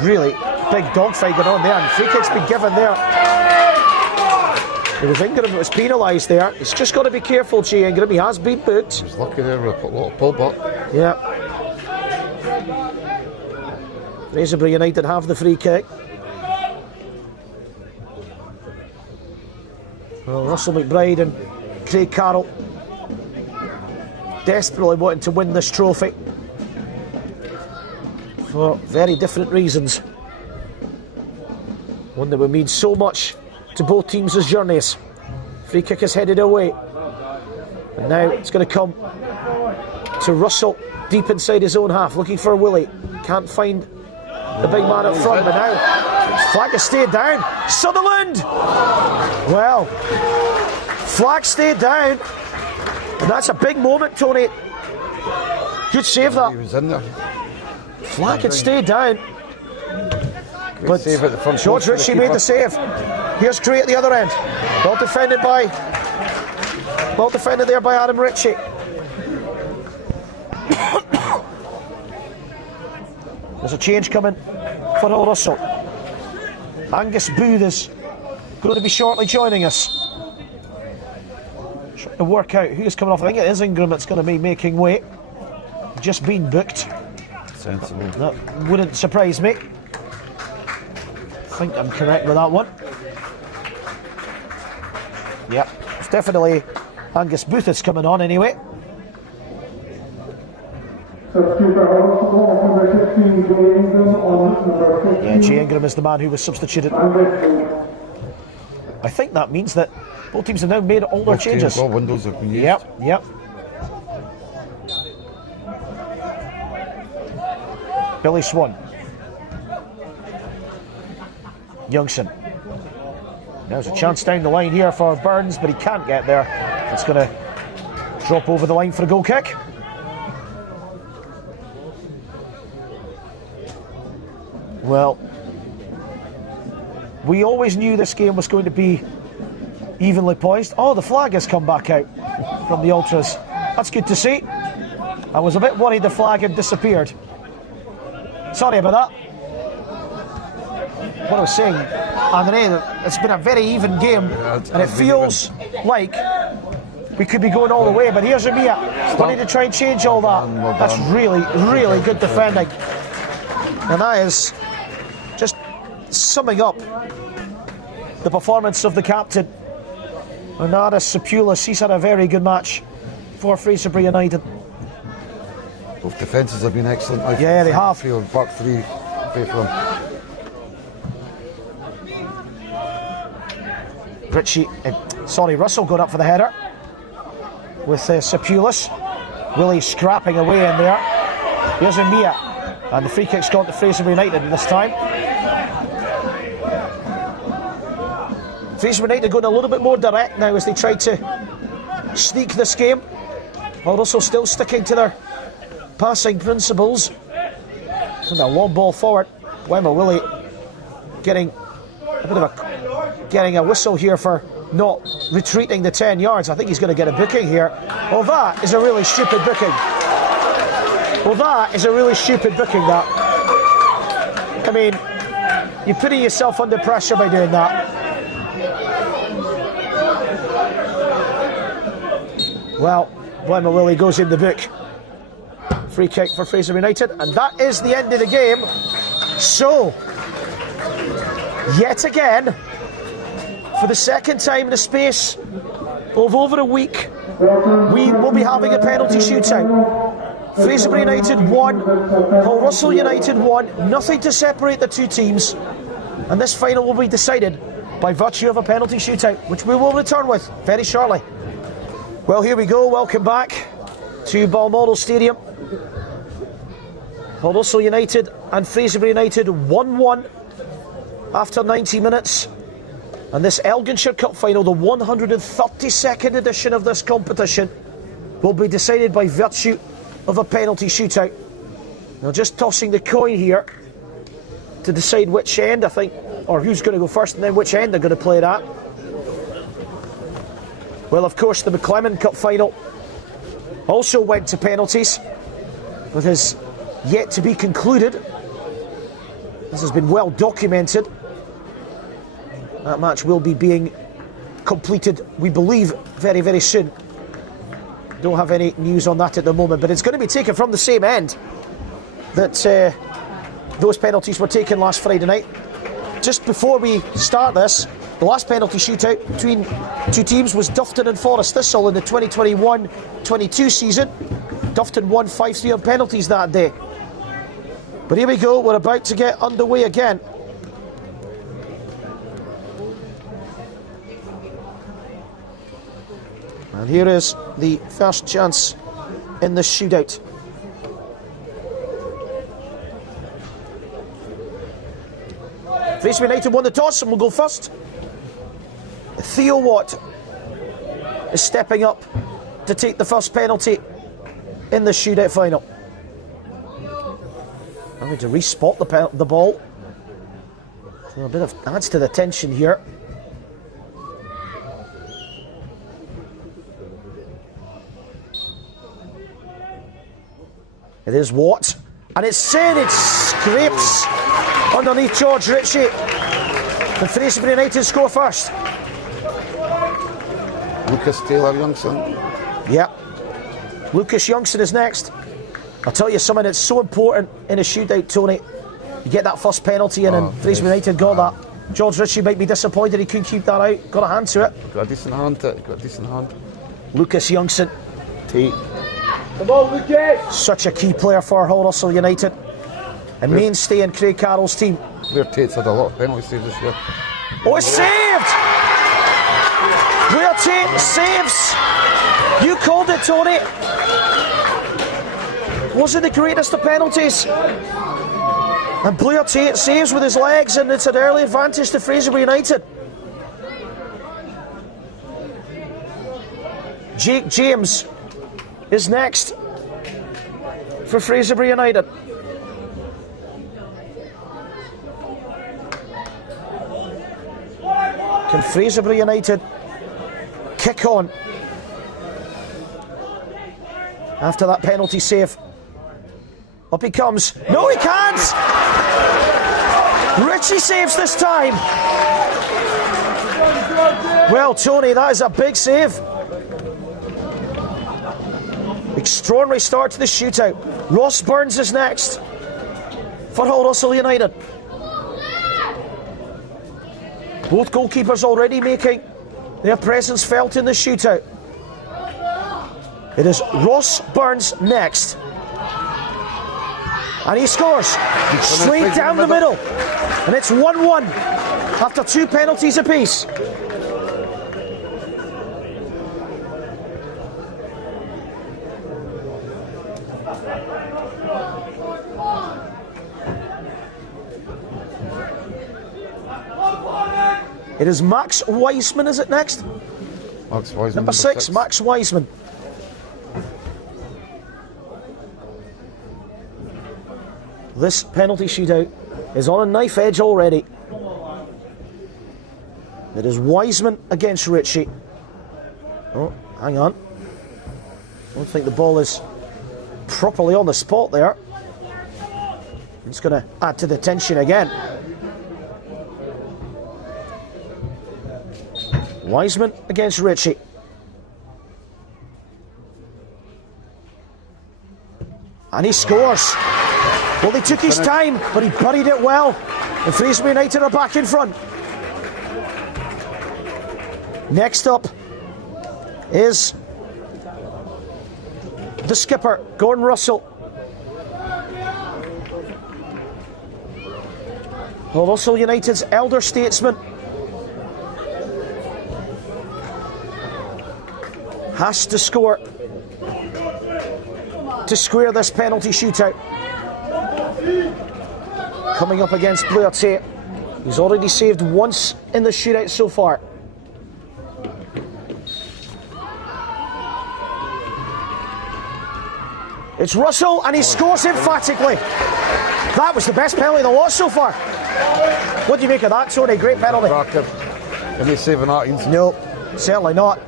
Really big dogfight going on there, and free kick's been given there. It was Ingram that was penalised there. He's just got to be careful, G. Ingram. He has been booked. He's lucky there with a lot of pull back. Yeah. Fraserburgh United have the free kick. Well, Russell McBride and Craig Carroll desperately wanting to win this trophy for very different reasons. One that would mean so much to both teams' journeys. Free kick is headed away, and now it's going to come to Russell deep inside his own half, looking for Willie. Can't find the big man up front, but now flag has stayed down. Sutherland! Well, flag stayed down, and that's a big moment, Tony. Good save that. He was in there. Flag had stayed down, but save at the front George post for Ritchie the made keeper. the save. Here's Cray at the other end. Well defended there by Adam Ritchie. There's a change coming for Hull Russell. Angus Booth is going to be shortly joining us. Trying to work out who is coming off. I think it is Ingram that's going to be making way. Just been booked. Sensible. That wouldn't surprise me. I think I'm correct with that one. Yep, it's definitely Angus Booth that's coming on anyway. Yeah, G. Ingram is the man who was substituted. I think that means that both teams have now made all their changes. All windows have been used. Yep. Billy Swan. Youngson. There's a chance down the line here for Burns, but he can't get there. It's going to drop over the line for a goal kick. Well, we always knew this game was going to be evenly poised. Oh, the flag has come back out from the Ultras. That's good to see. I was a bit worried the flag had disappeared. Sorry about that. What I was saying, Andre, it's been a very even game, and it feels like we could be going all the way, but here's Amia wanting to try and change all that. That's really, really good defending. And that is just summing up the performance of the captain, Arnardis Sapulis. He's had a very good match for Fraserburgh United. Both defences have been excellent. Yeah, they have. Back three, pay for them. Russell going up for the header with Sapulis. Willie scrapping away in there. Here's Amia, and the free kick's gone to Fraserburgh United this time. Fraserburgh United going a little bit more direct now as they try to sneak this game, while Russell still sticking to their passing principles. And a long ball forward. Wemmer Willie getting a bit of a getting a whistle here for not retreating the 10 yards. I think he's going to get a booking here. Well, that is a really stupid booking. Well, that is a really stupid booking, that. I mean, you're putting yourself under pressure by doing that. Well, Blymer Willie goes in the book. Free kick for Fraserburgh United, and that is the end of the game. So, yet again, for the second time in the space of over a week, we will be having a penalty shootout. Fraserburgh United won, Hull Russell United won, nothing to separate the two teams, and this final will be decided by virtue of a penalty shootout, which we will return with very shortly. Well, here we go, welcome back to Balmoral Stadium. Hull Russell United and Fraserburgh United 1-1 after 90 minutes. And this Elginshire Cup final, the 132nd edition of this competition, will be decided by virtue of a penalty shootout. Now, just tossing the coin here to decide which end, I think, or who's going to go first and then which end they're going to play it at. Well, of course, the McClellan Cup final also went to penalties, but has yet to be concluded. This has been well documented. That match will be being completed, we believe, very, very soon. Don't have any news on that at the moment, but it's going to be taken from the same end that those penalties were taken last Friday night. Just before we start this, the last penalty shootout between two teams was Dufton and Forest Thistle in the 2021-22 season. Dufton won 5-3 on penalties that day. But here we go, we're about to get underway again. And here is the first chance in the shootout. Fraserburgh United won the toss and will go first. Theo Watt is stepping up to take the first penalty in the shootout final. I'm going to respot the ball. So a bit of adds to the tension here. It is Watt, and it's said it scrapes underneath George Ritchie. The Fraserburgh United score first. Lucas Taylor Youngson. Yeah. Lucas Youngson is next. I'll tell you something that's so important in a shootout, Tony. You get that first penalty in, and Fraserburgh United got that. George Ritchie might be disappointed he couldn't keep that out. Got a hand to it. Got a decent hand to it. Got a decent hand. Lucas Youngson. Tate. Come on, Lucas! Such a key player for Hull Russell United. A mainstay in Craig Carroll's team. Blair Tate's had a lot of penalty saves this year. Oh, it's saved! Blair Tate saves! You called it, Tony. Wasn't the greatest of penalties. And Blair Tate saves with his legs, and it's an early advantage to Fraserburgh United. Jake James is next for Fraserburgh United. Can Fraserburgh United kick on after that penalty save? Up he comes. No, he can't! Ritchie saves this time. Well, Tony, that is a big save. Extraordinary start to the shootout. Ross Burns is next for Hull Russell United. Both goalkeepers already making their presence felt in the shootout. It is Ross Burns next. And he scores straight down the middle. And it's 1-1 after two penalties apiece. It is Max Wiseman, is it next? Max Wiseman. Number 6, Max Wiseman. This penalty shootout is on a knife edge already. It is Wiseman against Ritchie. Oh, hang on. I don't think the ball is properly on the spot there. It's going to add to the tension again. Wiseman against Ritchie. And he scores. Well, they took his time, but he buried it well. And Fraserburgh United are back in front. Next up is the skipper, Gordon Russell. Well, Russell United's elder statesman has to score to square this penalty shootout. Coming up against Blair Tate. He's already saved once in the shootout so far. It's Russell, and he scores emphatically. That was the best penalty of the lot so far. What do you make of that, Tony? Great penalty. Can he save that? No, certainly not.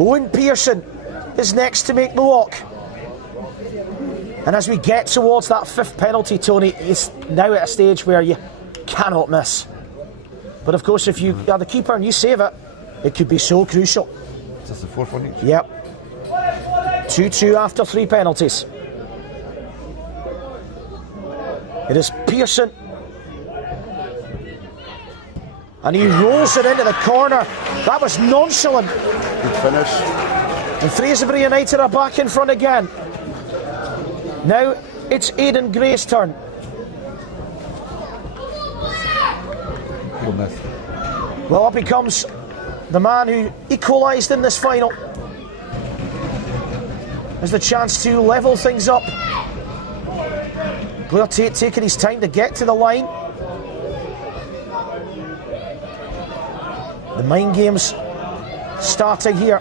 Owen Pearson is next to make the walk. And as we get towards that fifth penalty, Tony, it's now at a stage where you cannot miss. But of course, if you are the keeper and you save it, it could be so crucial. Is this the fourth one each? Yep. 2-2 after 3 penalties. It is Pearson. And he rolls it into the corner. That was nonchalant. Good finish. And Fraserburgh United are back in front again. Now it's Aidan Gray's turn. Good miss. Well, up he comes the man who equalised in this final. There's the chance to level things up. Blair Tate taking his time to get to the line. The mind games starting here.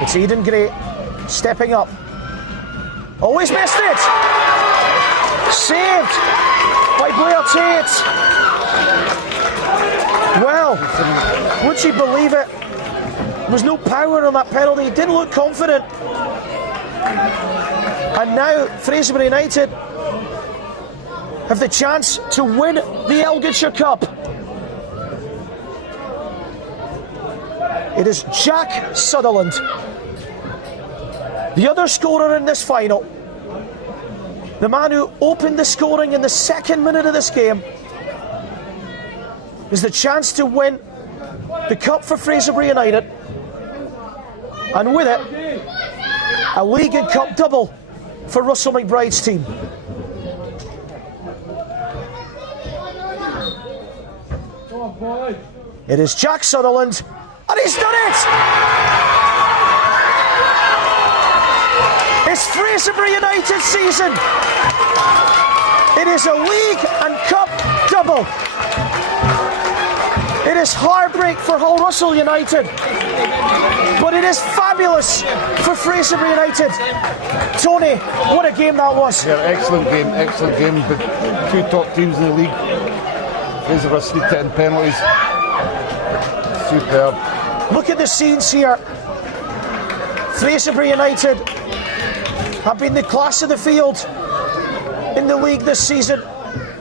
It's Aidan Gray stepping up. Always missed it! Saved by Blair Tate. Well, would you believe it? There was no power on that penalty. He didn't look confident. And now Fraserburgh United have the chance to win the Elginshire Cup. It is Jack Sutherland, the other scorer in this final, the man who opened the scoring in the second minute of this game, is the chance to win the cup for Fraserburgh United, and with it, a league and cup double for Russell McBride's team. It is Jack Sutherland, and he's done it! It's Fraserburgh United season. It is a league and cup double. It is heartbreak for Hull Russell United, but it is fabulous for Fraserburgh United. Tony, what a game that was. Yeah, excellent game. The two top teams in the league. Fraserburgh sneaked it in penalties. Superb. Look at the scenes here. Fraserburgh United have been the class of the field in the league this season.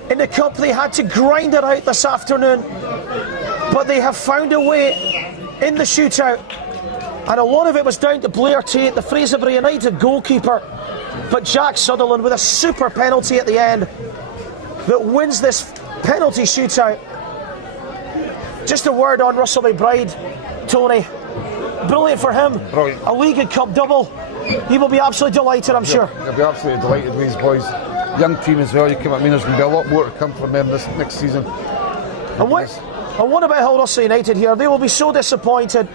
In the cup, they had to grind it out this afternoon, but they have found a way in the shootout. And a lot of it was down to Blair Tate, the Fraserburgh United goalkeeper. But Jack Sutherland with a super penalty at the end that wins this penalty shootout. Just a word on Russell McBride, Tony. Brilliant for him. Brilliant. A league and cup double. He will be absolutely delighted, I'm sure. He'll be absolutely delighted with his boys. Young team as well. You come at me, there's going to be a lot more to come from them this next season. And what about Hull Russell United here? They will be so disappointed.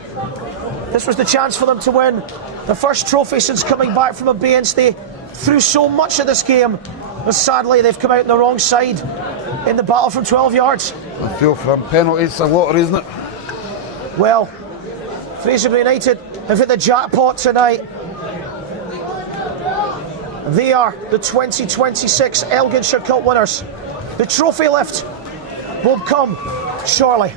This was the chance for them to win the first trophy since coming back from abeyance. They threw so much of this game, but sadly they've come out on the wrong side in the battle from 12 yards. I feel for them. Penalties, a lot, isn't it? Well, Fraserburgh United have hit the jackpot tonight. They are the 2026 Elginshire Cup winners. The trophy lift will come shortly.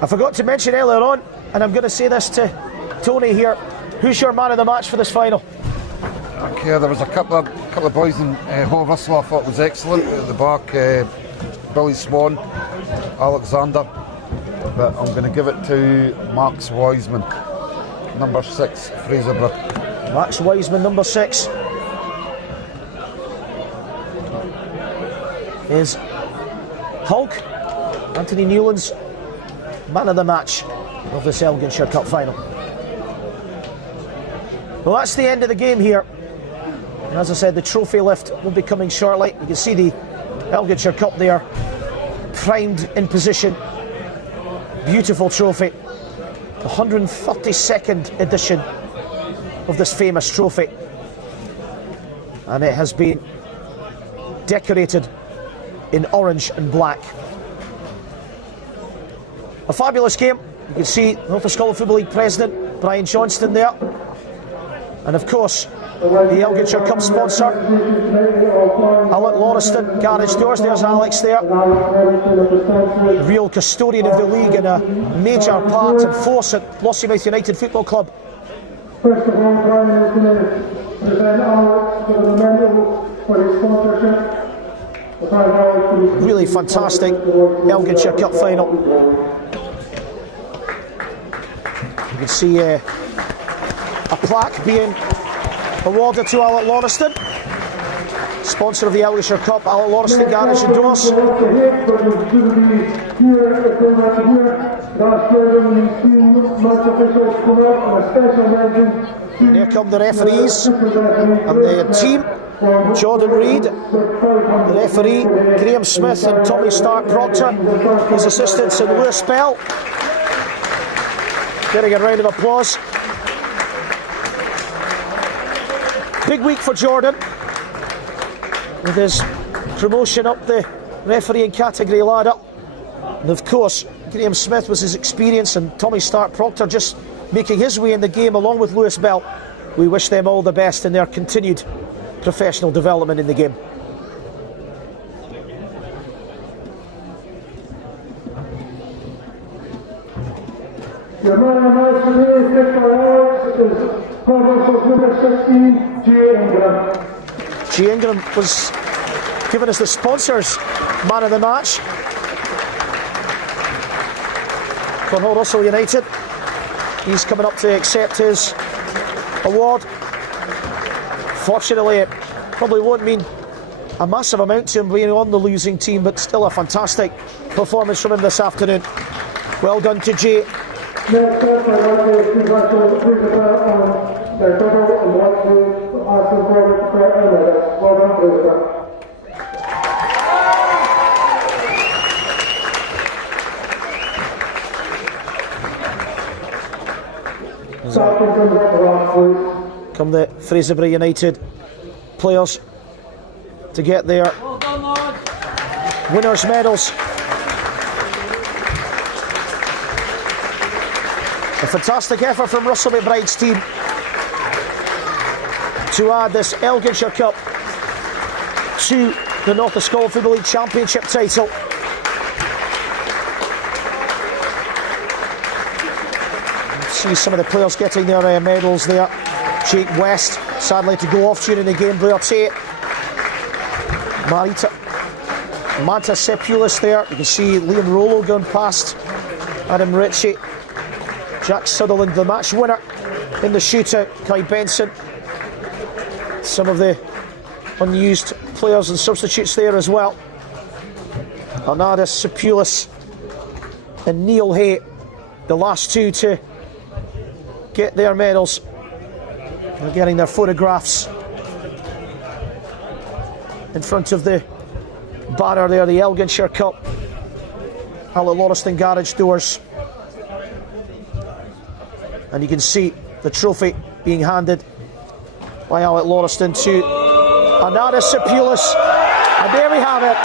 I forgot to mention earlier on, and I'm going to say this to Tony here, who's your man of the match for this final? Okay, there was a couple of boys in Hull Russell I thought was excellent at the back. Billy Swan, Alexander, but I'm going to give it to Max Wiseman, number 6, Fraserburgh. Max Wiseman, number 6, is Hulk, Anthony Newland's man of the match of this Elginshire Cup final. Well, that's the end of the game here. And as I said, the trophy lift will be coming shortly. You can see the Elginshire Cup there, primed in position. Beautiful trophy. The 132nd edition of this famous trophy. And it has been decorated in orange and black. A fabulous game. You can see North of Scotland Football League President Brian Johnston there. And of course, the Elginshire Cup sponsor, Alec Lauriston, Garage Doors. There's Alex there. The real custodian of the league and a major part and force at Lossiemouth United Football Club. First of all, Brian is going to present Alex with a medal for his sponsorship. Really fantastic Elginshire Cup final. You can see a plaque being awarded to Alec Lauriston, sponsor of the Elginshire Cup, Alec Lauriston Garage and Doors. And here come the referees and the team. Jordan Reid, the referee, Graham Smith and Tommy Stark Proctor, his assistants, and Lewis Bell. Getting a round of applause. Big week for Jordan, with his promotion up the refereeing category ladder. And of course, Graham Smith was his experience, and Tommy Stark Proctor just making his way in the game along with Lewis Bell. We wish them all the best in their continued professional development in the game. Your man of the match today, picked by Alex, is Hardwell's number 16, Jay Ingram. Jay Ingram was given as the sponsors man of the match for Hull Russell United. He's coming up to accept his award. Fortunately, it probably won't mean a massive amount to him being on the losing team, but still a fantastic performance from him this afternoon. Well done to Jay. Next up, I'd like to congratulate Fraserburgh on their double and like to ask them forward to correct their medals. Well done, Fraserburgh. Come the Fraserburgh United players to get their winners' medals. A fantastic effort from Russell McBride's team to add this Elginshire Cup to the North of Scotland Football League Championship title. See some of the players getting their medals there. Jake West, sadly to go off during the game. Blair Tate, Manta Sepulis there. You can see Liam Rollo going past Adam Ritchie. Jack Sutherland, the match winner in the shootout. Kai Benson. Some of the unused players and substitutes there as well. Arnardis Sepulis and Neil Hay, the last two to get their medals. They're getting their photographs in front of the banner there, the Elginshire Cup. Alec Lauriston Garage Doors. And you can see the trophy being handed by Alec Lauriston to Arnardis Sepulis. And there we have it.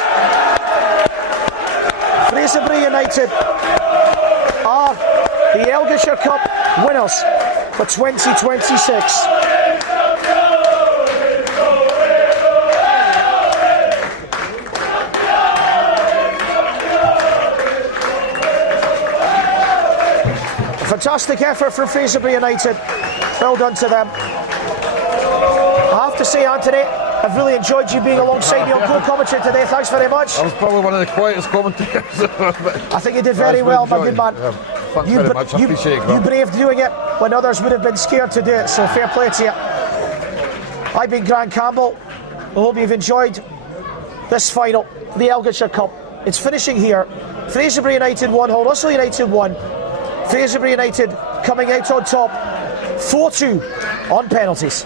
Fraserburgh United are the Elginshire Cup winners for 2026. Fantastic effort from Fraserburgh United. Well done to them. I have to say, Anthony, I've really enjoyed you being alongside me on co-commentary today. Thanks very much. I was probably one of the quietest commentators. I think you did very well, my good man. Yeah, thanks very much. I appreciate it. You braved doing it when others would have been scared to do it, so fair play to you. I've been Grant Campbell. I hope you've enjoyed this final, the Elginshire Cup. It's finishing here. Fraserburgh United 1, Hull Russell United 1. Fraserburgh United coming out on top 4-2 on penalties.